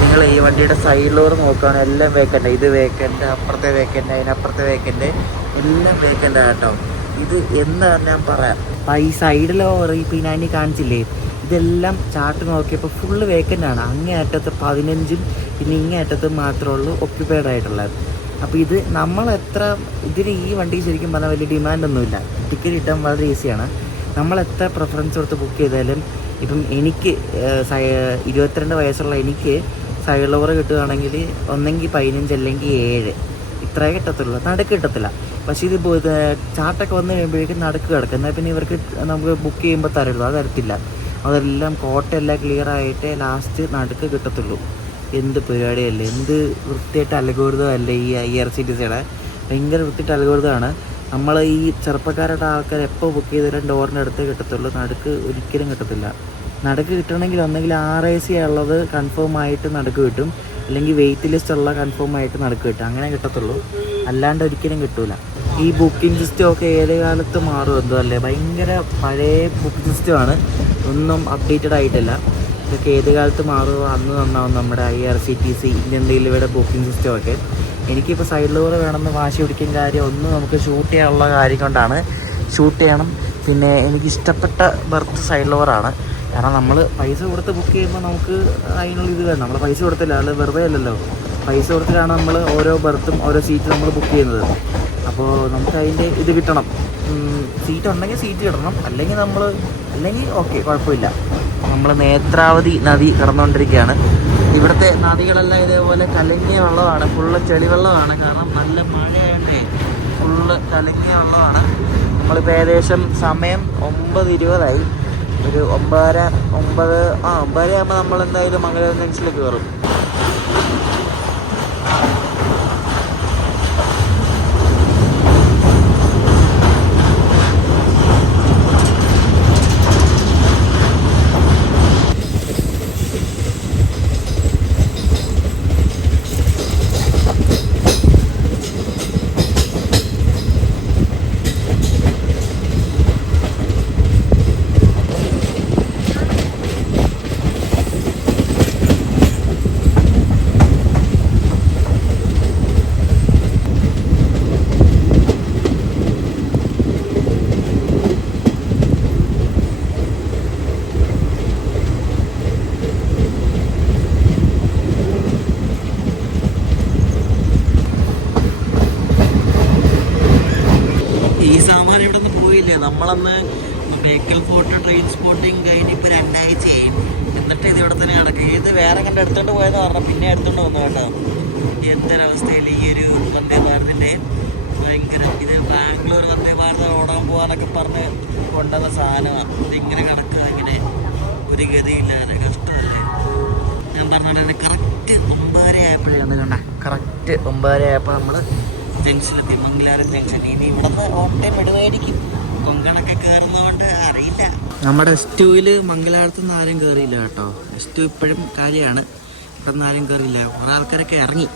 നിങ്ങൾ ഈ വണ്ടിയുടെ സൈഡിലോട് നോക്കുകയാണ്, എല്ലാം വേക്കൻ്റ്. ഇത് വേക്കൻ്റ്, അപ്പുറത്തെ വേക്കൻ്റ്, അതിനപ്പുറത്തെ വേക്കൻ്റ്, എല്ലാം വേക്കൻ്റ് കേട്ടോ. ഇത് എന്ന് ഞാൻ പറയാം. അപ്പം ഈ സൈഡിലോ ഇപ്പം ഞാൻ കാണിച്ചില്ലേ, ഇതെല്ലാം ചാർട്ട് നോക്കിയപ്പോൾ ഫുള്ള് വേക്കൻ്റ് ആണ്. അങ്ങേ അറ്റത്ത് 15 പിന്നെ ഇങ്ങേ അറ്റത്ത് മാത്രമേ ഉള്ളൂ ഒക്യുപ്പൈഡ് ആയിട്ടുള്ളത്. അപ്പോൾ ഇത് നമ്മളെത്ര ഇതിന് ഈ വണ്ടി ശരിക്കും പറഞ്ഞാൽ വലിയ ഡിമാൻഡൊന്നുമില്ല. ടിക്കറ്റ് കിട്ടാൻ വളരെ ഈസിയാണ്. നമ്മളെത്ര പ്രിഫറൻസ് കൊടുത്ത് ബുക്ക് ചെയ്താലും ഇപ്പം എനിക്ക് 22 വയസ്സുള്ള എനിക്ക് സൈഡ് ഓവർ കിട്ടുകയാണെങ്കിൽ ഒന്നെങ്കിൽ 15 അല്ലെങ്കിൽ 7 ഇത്രയേ കിട്ടത്തുള്ളൂ, നടുക്ക് കിട്ടത്തില്ല. പക്ഷേ ഇത് ചാർട്ടൊക്കെ വന്നു കഴിയുമ്പോഴേക്കും നടുക്ക് കിടക്കും. എന്നാൽ പിന്നെ ഇവർക്ക് നമുക്ക് ബുക്ക് ചെയ്യുമ്പോൾ തരുള്ളൂ, അത് തരത്തില്ല. അതെല്ലാം കോട്ടയെല്ലാം ക്ലിയർ ആയിട്ട് ലാസ്റ്റ് നടുക്ക് കിട്ടത്തുള്ളൂ. എന്ത് പരിപാടിയല്ലേ, എന്ത് വൃത്തിയായിട്ട് അൽഗോരിതമല്ലേ ഈ IRCTCയുടെ. ഭയങ്കര വൃത്തിയായിട്ട് അൽഗോരിതമാണ്. നമ്മൾ ഈ ചെറുപ്പക്കാരുടെ ആൾക്കാർ എപ്പോൾ ബുക്ക് ചെയ്താലും ഡോറിൻ്റെ അടുത്തേ കിട്ടത്തുള്ളൂ, നടുക്ക് ഒരിക്കലും കിട്ടത്തില്ല. നടുക്ക് കിട്ടണമെങ്കിൽ ഒന്നെങ്കിൽ RAC ഉള്ളത് കൺഫേം ആയിട്ട് നടുക്ക് കിട്ടും, അല്ലെങ്കിൽ വെയിറ്റ് ലിസ്റ്റ് ഉള്ള കൺഫേം ആയിട്ട് നടുക്ക് കിട്ടും, അങ്ങനെ കിട്ടത്തുള്ളൂ. അല്ലാണ്ട് ഒരിക്കലും കിട്ടൂല. ഈ ബുക്കിംഗ് സിസ്റ്റം ഒക്കെ ഏത് കാലത്ത് മാറും എന്തോ അല്ലേ, ഭയങ്കര പഴയ ബുക്കിംഗ് സിസ്റ്റമാണ്, ഒന്നും അപ്ഡേറ്റഡ് ആയിട്ടില്ല. ഇതൊക്കെ ഏത് കാലത്ത് മാറുമോ അന്ന് നന്നാവും നമ്മുടെ IRCTC ഇന്ത്യൻ റെയിൽവേയുടെ ബുക്കിംഗ് സിസ്റ്റം ഒക്കെ. എനിക്കിപ്പോൾ സൈഡ് ഡോർ വേണമെന്ന് വാശി പിടിക്കുന്ന കാര്യം ഒന്ന് നമുക്ക് ഷൂട്ട് ചെയ്യാനുള്ള കാര്യം കൊണ്ടാണ്. ഷൂട്ട് ചെയ്യണം. പിന്നെ എനിക്കിഷ്ടപ്പെട്ട ബർത്ത് സൈഡ് ഡോറാണ്. കാരണം നമ്മൾ പൈസ കൊടുത്ത് ബുക്ക് ചെയ്യുമ്പോൾ നമുക്ക് അതിനുള്ള ഇത് വേണം. നമ്മൾ പൈസ കൊടുത്തില്ല, അത് വെറുതെ അല്ലല്ലോ. പൈസ കൊടുത്തിട്ടാണ് നമ്മൾ ഓരോ ബർത്തും ഓരോ സീറ്റ് നമ്മൾ ബുക്ക് ചെയ്യുന്നത്. അപ്പോൾ നമുക്ക് അതിൻ്റെ ഇത് കിട്ടണം. സീറ്റ് ഉണ്ടെങ്കിൽ സീറ്റ് കിട്ടണം, അല്ലെങ്കിൽ ഓക്കെ കുഴപ്പമില്ല. നമ്മൾ നേത്രാവതി നദി കടന്നുകൊണ്ടിരിക്കുകയാണ്. ഇവിടുത്തെ നദികളെല്ലാം ഇതേപോലെ കലങ്ങിയ വെള്ളമാണ്, ഫുള്ള് ചെളിവെള്ളമാണ്. കാരണം നല്ല മഴയായതുകൊണ്ടേ ഫുള്ള് കലങ്ങിയ വെള്ളമാണ്. നമ്മളിപ്പോൾ ഏകദേശം സമയം 9:20 ഒരു 9:30 ആകുമ്പോൾ നമ്മളെന്തായാലും മംഗലാപുരം ജംഗ്ഷനിൽ കയറും. നമ്മളന്ന് ബേക്കൽ ഫോർട്ട് ട്രെയിൻ സ്പോട്ടിങ് കഴിഞ്ഞ് ഇപ്പോൾ 2 ആഴ്ചയായി. എന്നിട്ട് ഇത് ഇവിടെ തന്നെ കിടക്കുക. ഇത് വേറെ കണ്ട് എടുത്തോണ്ട് പോയെന്ന് പറഞ്ഞാൽ പിന്നെ എടുത്തോണ്ട് വന്നു കേട്ടോ. എന്തൊരവസ്ഥയിൽ ഈ ഒരു വന്ദേ ഭാരതിൻ്റെ ഭയങ്കര ഇത് ബാംഗ്ലൂർ വന്ദേ ഭാരത് ഓടാൻ പോകാനൊക്കെ പറഞ്ഞ് കൊണ്ടുവന്ന സാധനമാണ്. ഇതിങ്ങനെ കിടക്കുക, ഇങ്ങനെ ഒരു ഗതിയില്ലാതെ കഷ്ടമല്ലേ. ഞാൻ പറഞ്ഞ കറക്റ്റ് 9:30 ആയപ്പോഴാണ് കണ്ട. കറക്റ്റ് 9:30 ആയപ്പോൾ നമ്മൾ ജംഗ്ഷനിലെത്തി, മംഗലാപുരം ജംഗ്ഷൻ. ഇനി ഇവിടെ നിന്ന് ഓട്ടം വിടുമായിരിക്കും, കൊങ്കണൊക്കെ കയറുന്നതുകൊണ്ട് അറിയില്ല. നമ്മുടെ S2-ൽ മംഗലാപുരത്ത് നിന്ന് ആരും കയറിയില്ല കേട്ടോ. S2 ഇപ്പോഴും കാലിയാണ്, ഇവിടെ നിന്ന് ആരും കയറിയില്ല. കുറേ ആൾക്കാരൊക്കെ ഇറങ്ങി.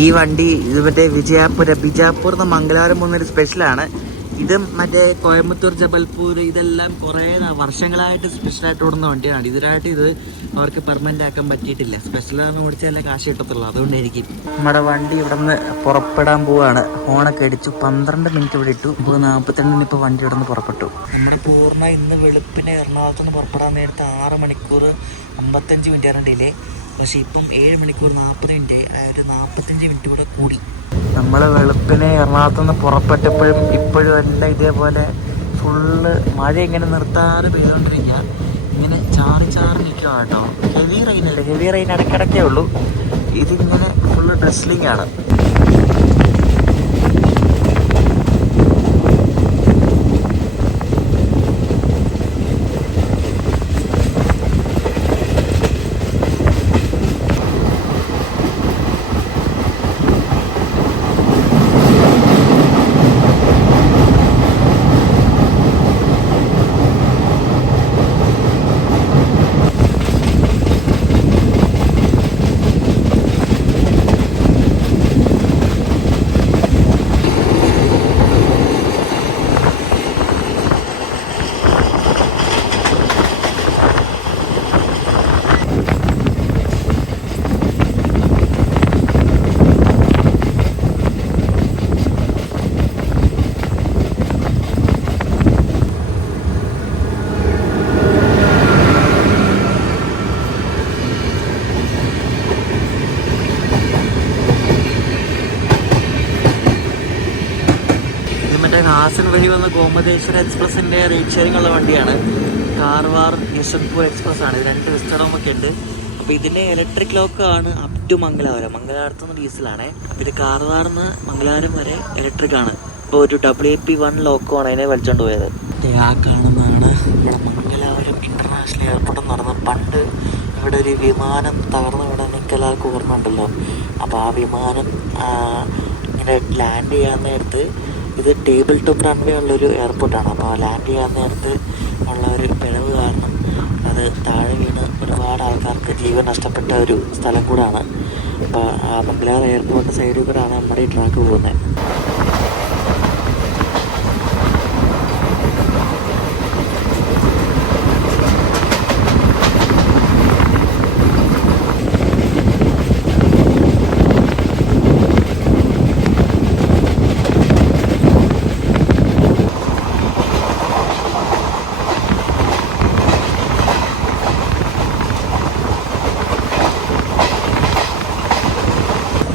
ഈ വണ്ടി ഇത് മറ്റേ ബിജാപ്പൂർ നിന്ന് മംഗലാപുരം പോകുന്നൊരു സ്പെഷ്യലാണ്. ഇതും മറ്റേ കോയമ്പത്തൂർ, ജബൽപൂർ ഇതെല്ലാം കുറേ വർഷങ്ങളായിട്ട് സ്പെഷ്യലായിട്ട് ഓടുന്ന വണ്ടിയാണ്. ഇതിനായിട്ട് ഇത് അവർക്ക് പെർമനൻ്റ് ആക്കാൻ പറ്റിയിട്ടില്ല. സ്പെഷ്യലാണെന്ന് ഓടിച്ചാലേ കാശ് കിട്ടത്തുള്ളൂ, അതുകൊണ്ടായിരിക്കും. നമ്മുടെ വണ്ടി ഇവിടെ നിന്ന് പുറപ്പെടാൻ പോവാണ്. ഹോണൊക്കെ അടിച്ചു. 12 മിനിറ്റ് ഇവിടെ ഇട്ടു. ഇപ്പോൾ 42 ഇപ്പോൾ വണ്ടി ഇവിടെ നിന്ന് പുറപ്പെട്ടു. നമ്മുടെ പൂർണ്ണ ഇന്ന് വെളുപ്പിനെ എറണാകുളത്ത് നിന്ന് പുറപ്പെടാൻ നേരത്തെ 6 മണിക്കൂർ 55 മിനിറ്റാണ് ഡിലേ. പക്ഷേ ഇപ്പം 7 മണിക്കൂർ 40 മിനിറ്റ്, ഒരു 45 മിനിറ്റ് കൂടെ കൂടി. നമ്മൾ വെളുപ്പിനെ എറണാകുളത്ത് നിന്ന് പുറപ്പെട്ടപ്പോഴും ഇപ്പോഴും എല്ലാം ഇതേപോലെ ഫുള്ള് മഴ ഇങ്ങനെ നിർത്താതെ പെയ്തുകൊണ്ടിരിക്കുക. ഇങ്ങനെ ചാറി നിൽക്കുക കേട്ടോ. ഹെവി റെയിനല്ലേ, ഹെവി റെയിൻ ഇടയ്ക്കിടയ്ക്കേ ഉള്ളൂ. ഇതിങ്ങനെ ഫുള്ള് ഡ്രസ്ലിംഗ് ആണ്. ഹാസൻ വഴി വന്ന ഗോമതേശ്വര എക്സ്പ്രസിൻ്റെ റേറ്റ് ഷെയറിംഗ് ഉള്ള വണ്ടിയാണ്. കാർവാർ യശ്വന്ത്പൂർ എക്സ്പ്രസ് ആണ്. ഇത് 2 വിസ്റ്റഡോമൊക്കെ ഉണ്ട്. അപ്പോൾ ഇതിൻ്റെ ഇലക്ട്രിക് ലോക്ക് ആണ് അപ് ടു മംഗലാപുരം. മംഗലാപുരത്തുനിന്ന് ഡീസലാണ്. പിന്നെ കാർവാറിന്ന് മംഗലാപുരം വരെ ഇലക്ട്രിക് ആണ്. ഇപ്പോൾ ഒരു WAP1 ലോക്കുമാണ് അതിനെ വലിച്ചോണ്ട് പോയത്. ആ കാണുന്നതാണ് ഇവിടെ മംഗലാപുരം ഇൻ്റർനാഷണൽ എയർപോർട്ട് എന്ന് പറഞ്ഞത്. പണ്ട് ഇവിടെ ഒരു വിമാനം തകർന്നു വിടാൻ എല്ലാവർക്കും ഓർമ്മയുണ്ടല്ലോ. അപ്പോൾ ആ വിമാനം ഇങ്ങനെ ലാൻഡ് ചെയ്യാൻ നേരത്ത്, ഇത് ടേബിൾ ടോപ്പ് റൺവേ ഉള്ളൊരു എയർപോർട്ടാണ്. അപ്പോൾ ലാൻഡ് ചെയ്യാൻ നേരത്ത് ഉള്ള ഒരു പിഴവ് കാരണം അത് താഴെ വീണ് ഒരുപാട് ആൾക്കാർക്ക് ജീവൻ നഷ്ടപ്പെട്ട ഒരു സ്ഥലം കൂടാണ്. അപ്പോൾ ആ മംഗലാപുരം എയർപോർട്ട് സൈഡിൽ കൂടെയാണ് നമ്മുടെ ഈ ട്രാക്ക് പോകുന്നത്.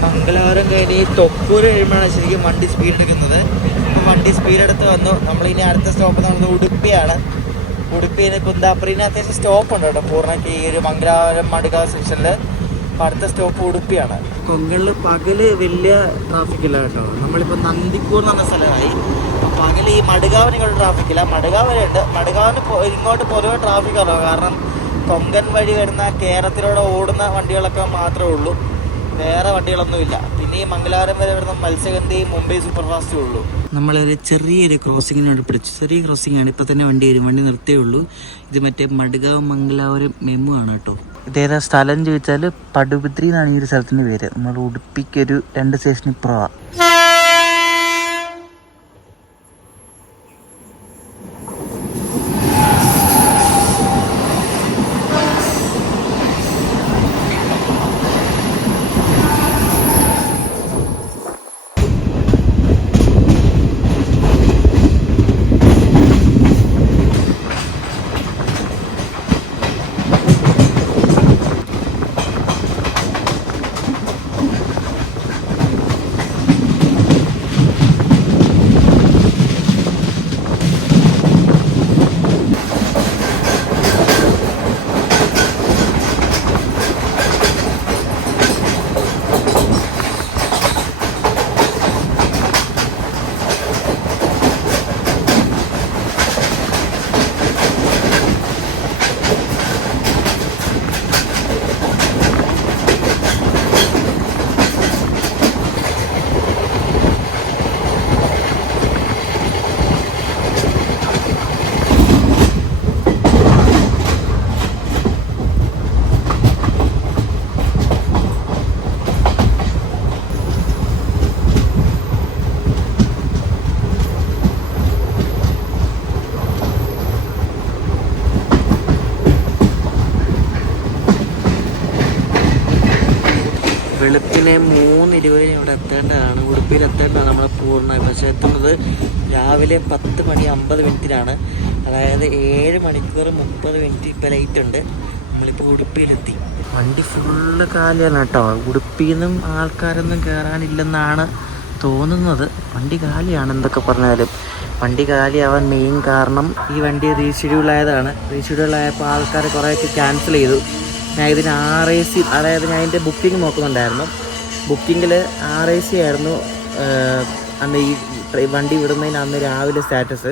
മംഗലാപുരം കഴിഞ്ഞ് ഈ തൊക്കൂർ കഴിയുമ്പോഴാണ് ശരിക്കും വണ്ടി സ്പീഡ് എടുക്കുന്നത്. ഇപ്പോൾ വണ്ടി സ്പീഡ് എടുത്ത് വന്നു. നമ്മളിനി അടുത്ത സ്റ്റോപ്പ് നമ്മൾ ഉടുപ്പിയാണ്. ഉടുപ്പിന്ന് കുന്താപ്പുറീന് അത്യാവശ്യം സ്റ്റോപ്പ് ഉണ്ട് കേട്ടോ പൂർണ്ണയ്ക്ക് ഈ ഒരു മംഗലാപുരം മടുകാവ് സെക്ഷനിൽ. അപ്പോൾ അടുത്ത സ്റ്റോപ്പ് ഉടുപ്പിയാണ്. കൊങ്കണിൽ പകല് വലിയ ട്രാഫിക്കില്ല കേട്ടോ. നമ്മളിപ്പോൾ നന്ദിക്കൂർ എന്ന് പറഞ്ഞ സ്ഥലമായി. അപ്പോൾ പകൽ ഈ മടുകാവിന് ഇങ്ങോട്ട് ട്രാഫിക്കില്ല. മടുകാവ് വരെ ഉണ്ട്. മടുകാവിന് ഇങ്ങോട്ട് പൊതുവെ ട്രാഫിക്കാണോ, കാരണം കൊങ്കൺ വഴി വരുന്ന കേരളത്തിലൂടെ ഓടുന്ന വണ്ടികളൊക്കെ മാത്രമേ ഉള്ളൂ, വേറെ വണ്ടികളൊന്നുമില്ല. പിന്നെ ഈ മംഗലാപുരം വരെ വരുന്ന മത്സ്യഗന്ധി, മുംബൈ സൂപ്പർ ഫാസ്റ്റേ ഉള്ളൂ. നമ്മളൊരു ചെറിയൊരു ക്രോസിങ്ങിനോട് പിടിച്ചു. ചെറിയ ക്രോസിംഗ് ആണ്. ഇപ്പം തന്നെ വണ്ടി വരും. വണ്ടി നിർത്തേ ഉള്ളൂ. ഇത് മറ്റേ മടുകാവ് മംഗലാപുരം മെമു ആണ് കേട്ടോ. ഇതേതാ സ്ഥലം ചോദിച്ചാൽ പടുബിദ്രി എന്നാണ് ഈ ഒരു സ്ഥലത്തിൻ്റെ പേര്. നമ്മൾ ഉടുപ്പിക്കൊരു 2 സ്റ്റേഷൻ ഇപ്പുറമാണ്. വെളുപ്പിനെ 3:20 ഇവിടെ എത്തേണ്ടതാണ്. ഉടുപ്പിയിൽ എത്തേണ്ടതാണ് നമ്മളെ പൂർണ്ണമായി. പക്ഷേ എത്തുന്നത് രാവിലെ 10:50 അതായത് 7 മണിക്കൂർ 30 മിനിറ്റ് ഇപ്പം ലൈറ്റ് ഉണ്ട്. നമ്മളിപ്പോൾ ഉടുപ്പിയിലെത്തി. വണ്ടി ഫുള്ള് കാലിയാണ് കേട്ടോ. ഉടുപ്പിയിൽ നിന്നും ആൾക്കാരൊന്നും കയറാനില്ലെന്നാണ് തോന്നുന്നത്. വണ്ടി കാലിയാണ്. എന്തൊക്കെ പറഞ്ഞാലും വണ്ടി കാലിയാവാൻ മെയിൻ കാരണം ഈ വണ്ടി റീഷെഡ്യൂളായതാണ്. റീഷെഡ്യൂളായപ്പോൾ ആൾക്കാർ കുറേയൊക്കെ ക്യാൻസൽ ചെയ്തു. ഞാൻ ഇതിന് RAC, അതായത് ഞാൻ അതിൻ്റെ ബുക്കിംഗ് നോക്കുന്നുണ്ടായിരുന്നു. ബുക്കിങ്ങിൽ RAC ആയിരുന്നു അന്ന് ഈ വണ്ടി വിടുന്നതിന് അന്ന് രാവിലെ സ്റ്റാറ്റസ്.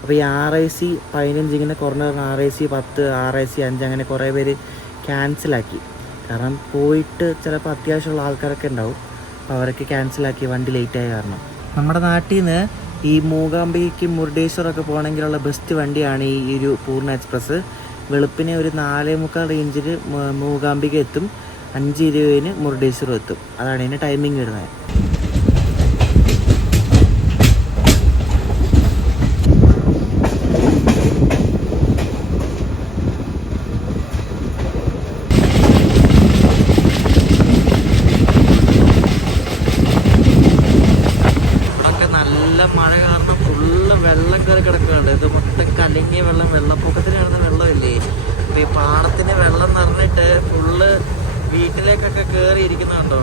അപ്പോൾ ഈ RAC 15 ഇങ്ങനെ കുറഞ്ഞ RAC 10, RAC 5 അങ്ങനെ കുറേ പേര് ക്യാൻസലാക്കി. കാരണം പോയിട്ട് ചിലപ്പോൾ അത്യാവശ്യമുള്ള ആൾക്കാരൊക്കെ ഉണ്ടാവും. അപ്പോൾ അവരൊക്കെ ക്യാൻസലാക്കി വണ്ടി ലേറ്റായ കാരണം. നമ്മുടെ നാട്ടിൽ നിന്ന് ഈ മൂകാംബികയ്ക്ക് മുരുടേശ്വറൊക്കെ പോകണമെങ്കിലുള്ള ബെസ്റ്റ് വണ്ടിയാണ് ഈ ഒരു പൂർണ്ണ എക്സ്പ്രസ്. വെളുപ്പിനെ ഒരു 4:45 റേഞ്ചിൽ മൂകാംബിക എത്തും, 5:20 മുരുടേശ്വരം എത്തും. അതാണ് ഇതിൻ്റെ ടൈമിങ് വരുന്നത്. ഇവിടെയൊക്കെ നല്ല മഴ കാരണം ഫുള്ള് വെള്ളം കയറി കിടക്കുന്നുണ്ട്. ഇത് മൊത്തം കലങ്ങിയ വെള്ളം, വെള്ളപ്പൊക്കത്തിന് കിടന്ന വെള്ളമില്ലേ. അപ്പോൾ ഈ പാടത്തിന് വെള്ളം നിറഞ്ഞിട്ട് ഫുള്ള് വീട്ടിലേക്കൊക്കെ കയറി ഇരിക്കുന്നുണ്ടോ.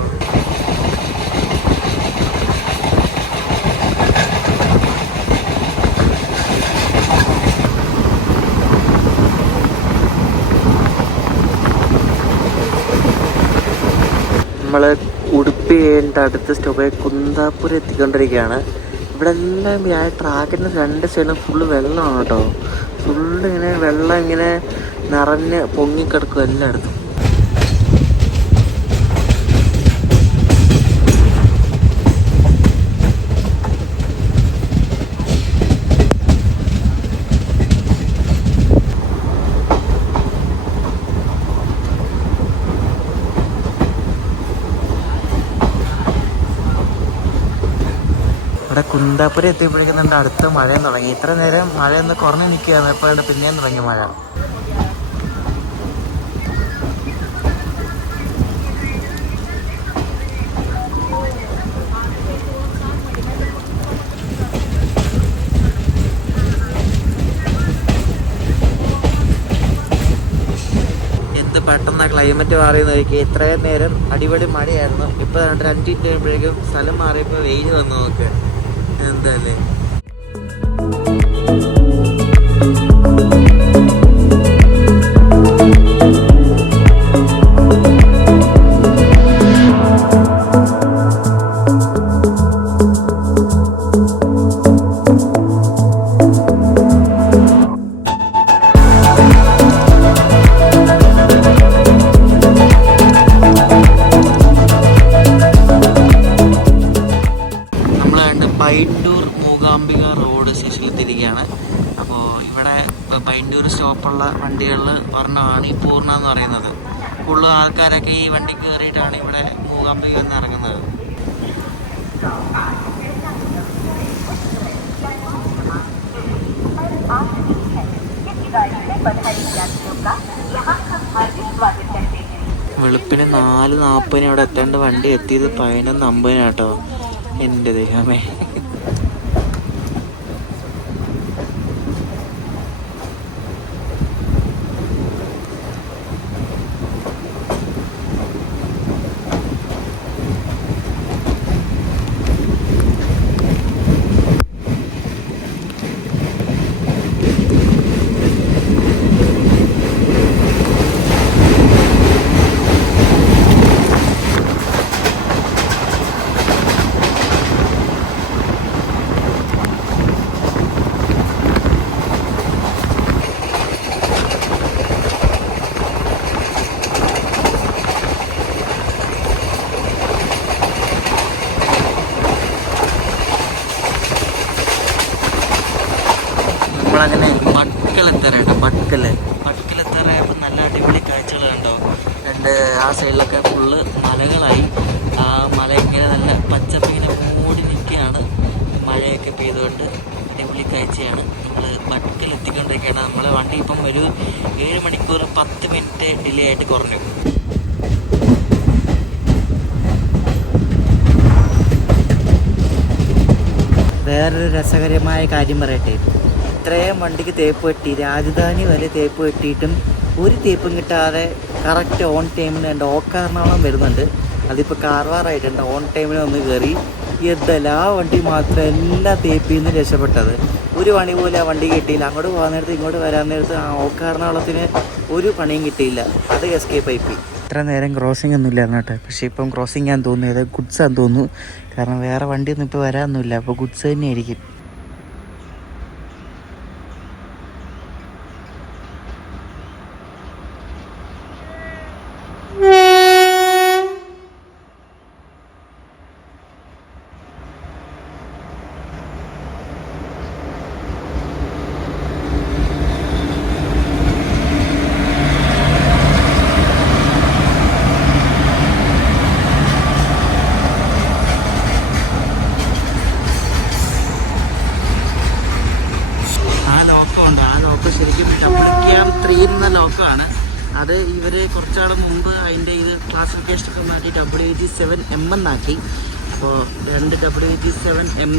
നമ്മൾ ഉടുപ്പി കഴിഞ്ഞിട്ട് അടുത്ത സ്റ്റോപ്പായ കുന്താപുരം എത്തിക്കൊണ്ടിരിക്കുകയാണ്. ഇവിടെ എല്ലാം ആ ട്രാക്കിൻ്റെ രണ്ട് സൈഡിലും ഫുള്ള് വെള്ളമാണ് കേട്ടോ. ഫുള്ള് ഇങ്ങനെ വെള്ളം ഇങ്ങനെ നിറഞ്ഞ് പൊങ്ങിക്കിടക്കും എല്ലായിടത്തും. ഇവിടെ കുന്താപുരം എത്തിയപ്പോഴേക്കും നമ്മുടെ അടുത്ത മഴയും തുടങ്ങി. ഇത്ര നേരം മഴയൊന്ന് കുറഞ്ഞ് നിൽക്കുകയാണ്. ഇപ്പോൾ പിന്നെയും തുടങ്ങി മഴ. എന്ത് പെട്ടെന്ന് ക്ലൈമറ്റ് മാറി നോക്കി. ഇത്രയും നേരം അടിപൊളി മഴയായിരുന്നു. ഇപ്പോൾ 2 മിനിറ്റ് കഴിയുമ്പോഴേക്കും സ്ഥലം മാറിയപ്പോൾ വെയിൽ വന്നു നോക്ക്. എന്താല്ലേ പൈൻഡൂർ മൂകാംബിക റോഡ് സ്റ്റേഷനിലെത്തിയിരിക്കുകയാണ്. അപ്പോൾ ഇവിടെ പൈൻഡൂർ സ്റ്റോപ്പുള്ള വണ്ടികളിൽ ഒരെണ്ണമാണ് ഈ പൂർണ്ണ എന്ന് പറയുന്നത്. കൂടുതൽ ആൾക്കാരൊക്കെ ഈ വണ്ടി കയറിയിട്ടാണ് ഇവിടെ മൂകാംബിക എന്ന് ഇറങ്ങുന്നത്. വെളുപ്പിന് 4:40 അവിടെ എത്തേണ്ട വണ്ടി എത്തിയത് 11:50 കേട്ടോ. എൻ്റെ ദൈവമേ. നമ്മളങ്ങനെ ബട്കലെത്താറായിട്ടോ. ബട്കലെത്താറായപ്പോൾ നല്ല അടിപൊളി കാഴ്ചകൾ കണ്ടോ. ആ സൈഡിലൊക്കെ ഫുള്ള് മലകളായി. ആ മല ഇങ്ങനെ നല്ല പച്ചപ്പിങ്ങനെ മൂടി നിൽക്കുകയാണ്. മഴയൊക്കെ പെയ്തുകൊണ്ട് അടിപൊളി കാഴ്ചയാണ്. നമ്മൾ ബട്കലെത്തിക്കൊണ്ടിരിക്കുകയാണ്. നമ്മളെ വണ്ടി ഇപ്പം ഒരു 7 മണിക്കൂർ 10 മിനിറ്റ് ഡിലേ ആയിട്ട് കുറഞ്ഞു. വേറൊരു രസകരമായ കാര്യം പറയട്ടെ. ഇത്രയും വണ്ടിക്ക് തേപ്പ് കെട്ടി, രാജധാനി വരെ തേപ്പ് കെട്ടിയിട്ടും ഒരു തേപ്പും കിട്ടാതെ കറക്റ്റ് ഓൺ ടൈമിന് ഉണ്ട്. എറണാകുളം വരുന്നുണ്ട്. അതിപ്പോൾ കാർവാറായിട്ടുണ്ട്. ഓൺ ടൈമിന് വന്ന് കയറി. എന്തെല്ലാം ആ വണ്ടി മാത്രം എല്ലാ തേപ്പിൽ നിന്ന് രക്ഷപ്പെട്ടത്. ഒരു പണി പോലും ആ വണ്ടി കിട്ടിയില്ല. അങ്ങോട്ട് പോകാൻ നേരത്ത് ഇങ്ങോട്ട് വരാൻ നേരത്ത് എറണാകുളത്തിന് ഒരു പണിയും കിട്ടിയില്ല. അത് എസ്കേപ്പ് ആയിപ്പോയി. ഇത്ര നേരം ക്രോസിംഗ് ഒന്നും ഇല്ലായിരുന്നു കേട്ടോ. പക്ഷേ ഇപ്പം ക്രോസിംഗ് ആണെന്ന് തോന്നുന്നു. ഏതാ ഗുഡ്സാന്ന് തോന്നുന്നു. കാരണം വേറെ വണ്ടിയൊന്നും ഇപ്പോൾ വരാനൊന്നുമില്ല. അപ്പോൾ ഗുഡ്സ് തന്നെയായിരിക്കും. ശരിക്കും WCAM 3 എന്ന ലോക്കമാണ്. അത് ഇവർ കുറച്ചാൾ മുമ്പ് അതിൻ്റെ ഇത് ക്ലാസിഫിക്കേഷനൊക്കെ മാറ്റി WG7M എന്നാക്കി. അപ്പോൾ 2 WG7M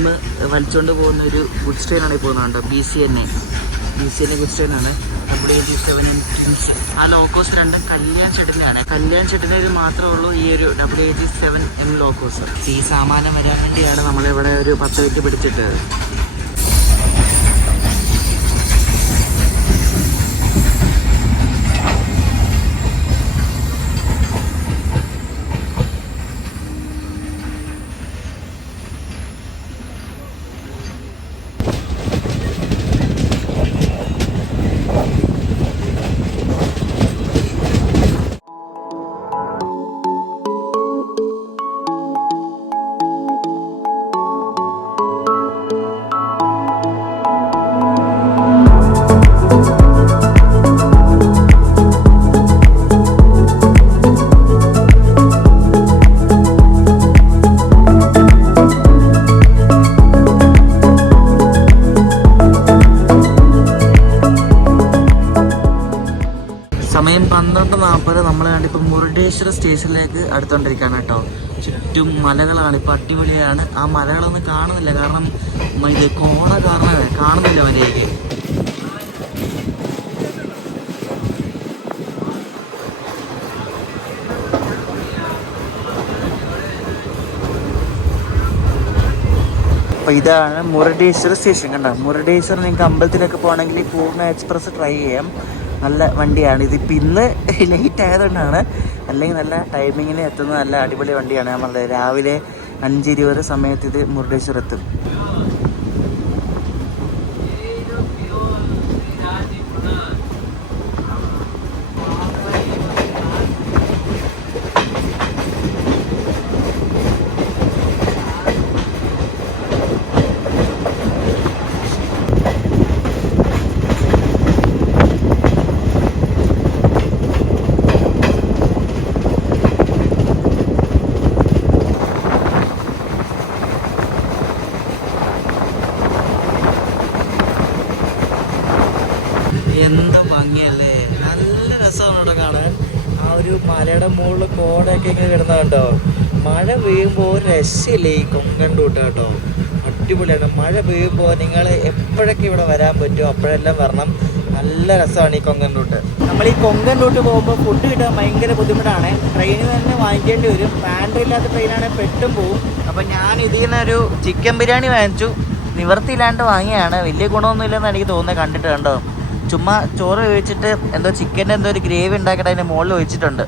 വലിച്ചുകൊണ്ട് പോകുന്ന ഒരു ഗുഡ് ട്രെയിനാണ് ഈ പോകുന്നത്. BCNA ഗുഡ് ട്രെയിനാണ്. WG7M ആ ലോക്കോസ് രണ്ടും കല്യാൺ ഷെഡിനാണ്. കല്യാൺ ഷെഡിന് മാത്രമേ ഉള്ളൂ ഈ ഒരു WG7M ലോക്കോസ്. ഈ സാമാനം വരാൻ വേണ്ടിയാണ് നമ്മളിവിടെ ഒരു 10 മിനിറ്റ് പിടിച്ചിട്ടത്. സമയം 12:40. നമ്മൾ കണ്ടിപ്പോൾ മുരുടേശ്വര സ്റ്റേഷനിലേക്ക് അടുത്തോണ്ടിരിക്കുകയാണ് കേട്ടോ. ചുറ്റും മലകളാണ്, ഇപ്പം അടിപൊളിയാണ്. ആ മലകളൊന്നും കാണുന്നില്ല, കാരണം ഇത് കോട കാരണം കാണുന്നില്ല മര്യാദയ്ക്ക്. അപ്പോൾ ഇതാണ് മുരുടേശ്വര സ്റ്റേഷൻ. കണ്ടോ, മുരുടേശ്വരം നിങ്ങൾക്ക് അമ്പലത്തിലൊക്കെ പോകണമെങ്കിൽ പൂർണ്ണ എക്സ്പ്രസ് ട്രൈ ചെയ്യാം. നല്ല വണ്ടിയാണ്. ഇതിപ്പോൾ ഇന്ന് ലേറ്റ് ആയതുകൊണ്ടാണ്, അല്ലെങ്കിൽ നല്ല ടൈമിങ്ങിന് എത്തുന്ന നല്ല അടിപൊളി വണ്ടിയാണ്. നമ്മളുടെ രാവിലെ 5:20 സമയത്ത് ഇത് മുരുടേശ്വരം എത്തും. എന്താ ഭംഗിയല്ലേ, നല്ല രസമാണ് ഇവിടെ കാണാൻ. ആ ഒരു മലയുടെ മുകളിൽ കോടയൊക്കെ ഇങ്ങനെ കിടന്ന കേട്ടോ. മഴ പെയ്യുമ്പോൾ ഒരു രക്ഷയില്ലേ ഈ കൊങ്കണ്ടൂട്ട് കേട്ടോ. അടിപൊളിയാണ്. മഴ പെയ്യുമ്പോൾ നിങ്ങൾ എപ്പോഴൊക്കെ ഇവിടെ വരാൻ പറ്റുമോ അപ്പോഴെല്ലാം വരണം. നല്ല രസമാണ് ഈ കൊങ്കണ്ടൂട്ട്. നമ്മൾ ഈ കൊങ്കണ്ടൂട്ട് പോകുമ്പോൾ ഫുഡ് കിട്ടാൻ ഭയങ്കര ബുദ്ധിമുട്ടാണ്. ട്രെയിനിൽ തന്നെ വാങ്ങിക്കേണ്ടി വരും. പാൻട്രി ഇല്ലാത്ത ട്രെയിനാണെങ്കിൽ പെട്ടും പോവും. അപ്പം ഞാൻ ഇതിൽ നിന്നൊരു ചിക്കൻ ബിരിയാണി വാങ്ങിച്ചു. നിവർത്തിയില്ലാണ്ട് വാങ്ങിയാണ്. വലിയ ഗുണമൊന്നുമില്ലെന്ന് എനിക്ക് തോന്നുന്നത് കണ്ടിട്ട്. കണ്ടോ, ചുമ്മാ ചോറ് ഒഴിച്ചിട്ട് എന്തോ ചിക്കൻ്റെ എന്തോ ഒരു ഗ്രേവി ഉണ്ടാക്കിയിട്ട് അതിൻ്റെ മുകളിൽ ഒഴിച്ചിട്ടുണ്ട്.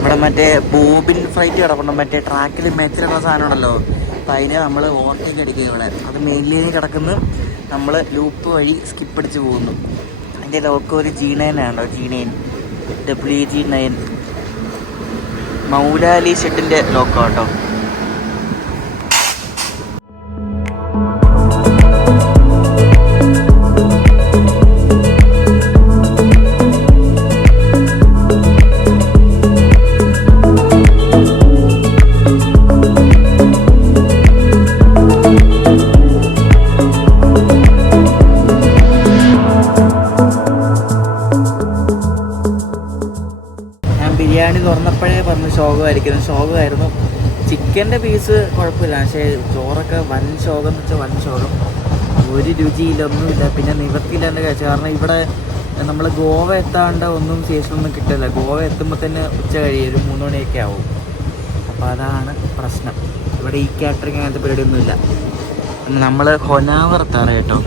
ഇവിടെ മറ്റേ ബോബിൻ ഫ്ലൈറ്റ് കിടപ്പുണ്ട്, മറ്റേ ട്രാക്കിൽ മെച്ചിലുള്ള സാധനം ഉണ്ടല്ലോ. അപ്പം അതിനെ നമ്മൾ ഓവർടേക്ക് അടിക്കുക ഇവിടെ. അത് മെയിൻ ലൈനിൽ കിടക്കുന്നു, നമ്മൾ ലൂപ്പ് വഴി സ്കിപ്പ് അടിച്ച് പോകുന്നു. അതിൻ്റെ ലോക്ക് ഒരു G9 ആണോ, G9 WG9 മൗലാലി ഷെഡിൻ്റെ ലോക്കോ കേട്ടോ. ബിരിയാണി തുറന്നപ്പോഴേ പറഞ്ഞു ശോകമായിരുന്നു. ചിക്കൻ്റെ പീസ് കുഴപ്പമില്ല, പക്ഷേ ചോറൊക്കെ വൻ ശോകം എന്ന് വെച്ചാൽ വൻ ശോകം. ഒരു രുചിയില്ല, ഒന്നുമില്ല. പിന്നെ നിവർത്തിയില്ലാണ്ട് കഴിച്ചു. കാരണം ഇവിടെ നമ്മൾ ഗോവ എത്താണ്ട് ഒന്നും ശേഷമൊന്നും കിട്ടില്ല. ഗോവ എത്തുമ്പോൾ തന്നെ ഉച്ച കഴിയും, ഒരു 3 മണിയൊക്കെ ആവും. അപ്പോൾ അതാണ് പ്രശ്നം. ഇവിടെ ഈ കാറ്ററിങ് അങ്ങനത്തെ പരിപാടിയൊന്നുമില്ല. നമ്മൾ ഹൊനാവർത്താണ് കേട്ടോ.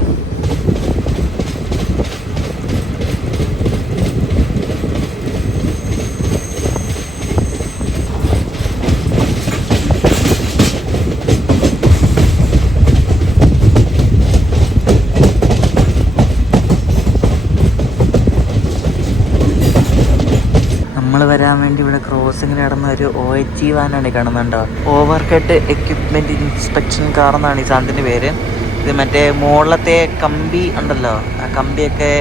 നമ്മൾ വരാൻ വേണ്ടി ഇവിടെ ക്രോസിങ്ങിൽ നടന്ന ഒരു OHG വാനാണ് കാണുന്നുണ്ടോ. Over head equipment inspection car എന്നാണ് ഈ സാധനത്തിൻ്റെ പേര്. ഇത് മറ്റേ മുകളിലത്തെ കമ്പി ഉണ്ടല്ലോ, ആ കമ്പിയൊക്കെ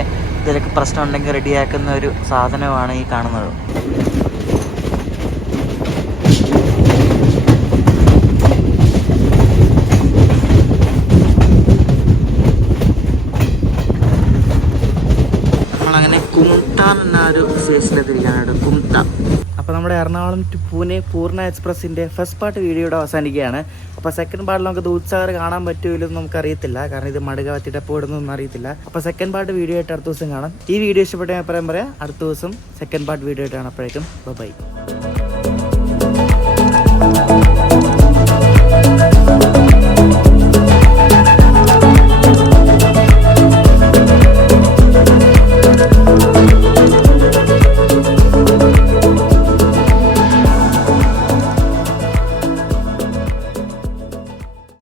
ഇതിലൊക്കെ പ്രശ്നം ഉണ്ടെങ്കിൽ റെഡിയാക്കുന്ന ഒരു സാധനമാണ് ഈ കാണുന്നത്. നമ്മളങ്ങനെ കുംട്ടാൻ എന്നൊരു സ്റ്റേഷനിലെത്തിരിക്കാനായിട്ട് കുംട്ട. അപ്പോൾ നമ്മുടെ എറണാകുളം ടു പൂനെ പൂർണ്ണ എക്സ്പ്രസിൻ്റെ ഫസ്റ്റ് പാർട്ട് വീഡിയോയുടെ അവസാനിക്കുകയാണ്. അപ്പോൾ സെക്കൻഡ് പാർട്ടിൽ നമുക്ക് ദൂത്സാഗർ കാണാൻ പറ്റുമല്ലോ നമുക്കറിയത്തില്ല, കാരണം ഇത് മടുകവത്തിട്ട് എപ്പോൾ ഇടുന്നൊന്നും അറിയത്തില്ല. അപ്പോൾ സെക്കൻഡ് പാർട്ട് വീഡിയോ ആയിട്ട് അടുത്ത ദിവസം കാണാം. ഈ വീഡിയോ ഇഷ്ടപ്പെട്ട ഞാൻ പറയാം അടുത്ത ദിവസം സെക്കൻഡ് പാർട്ട് വീഡിയോ ആയിട്ടാണ്. അപ്പോഴേക്കും ബൈ.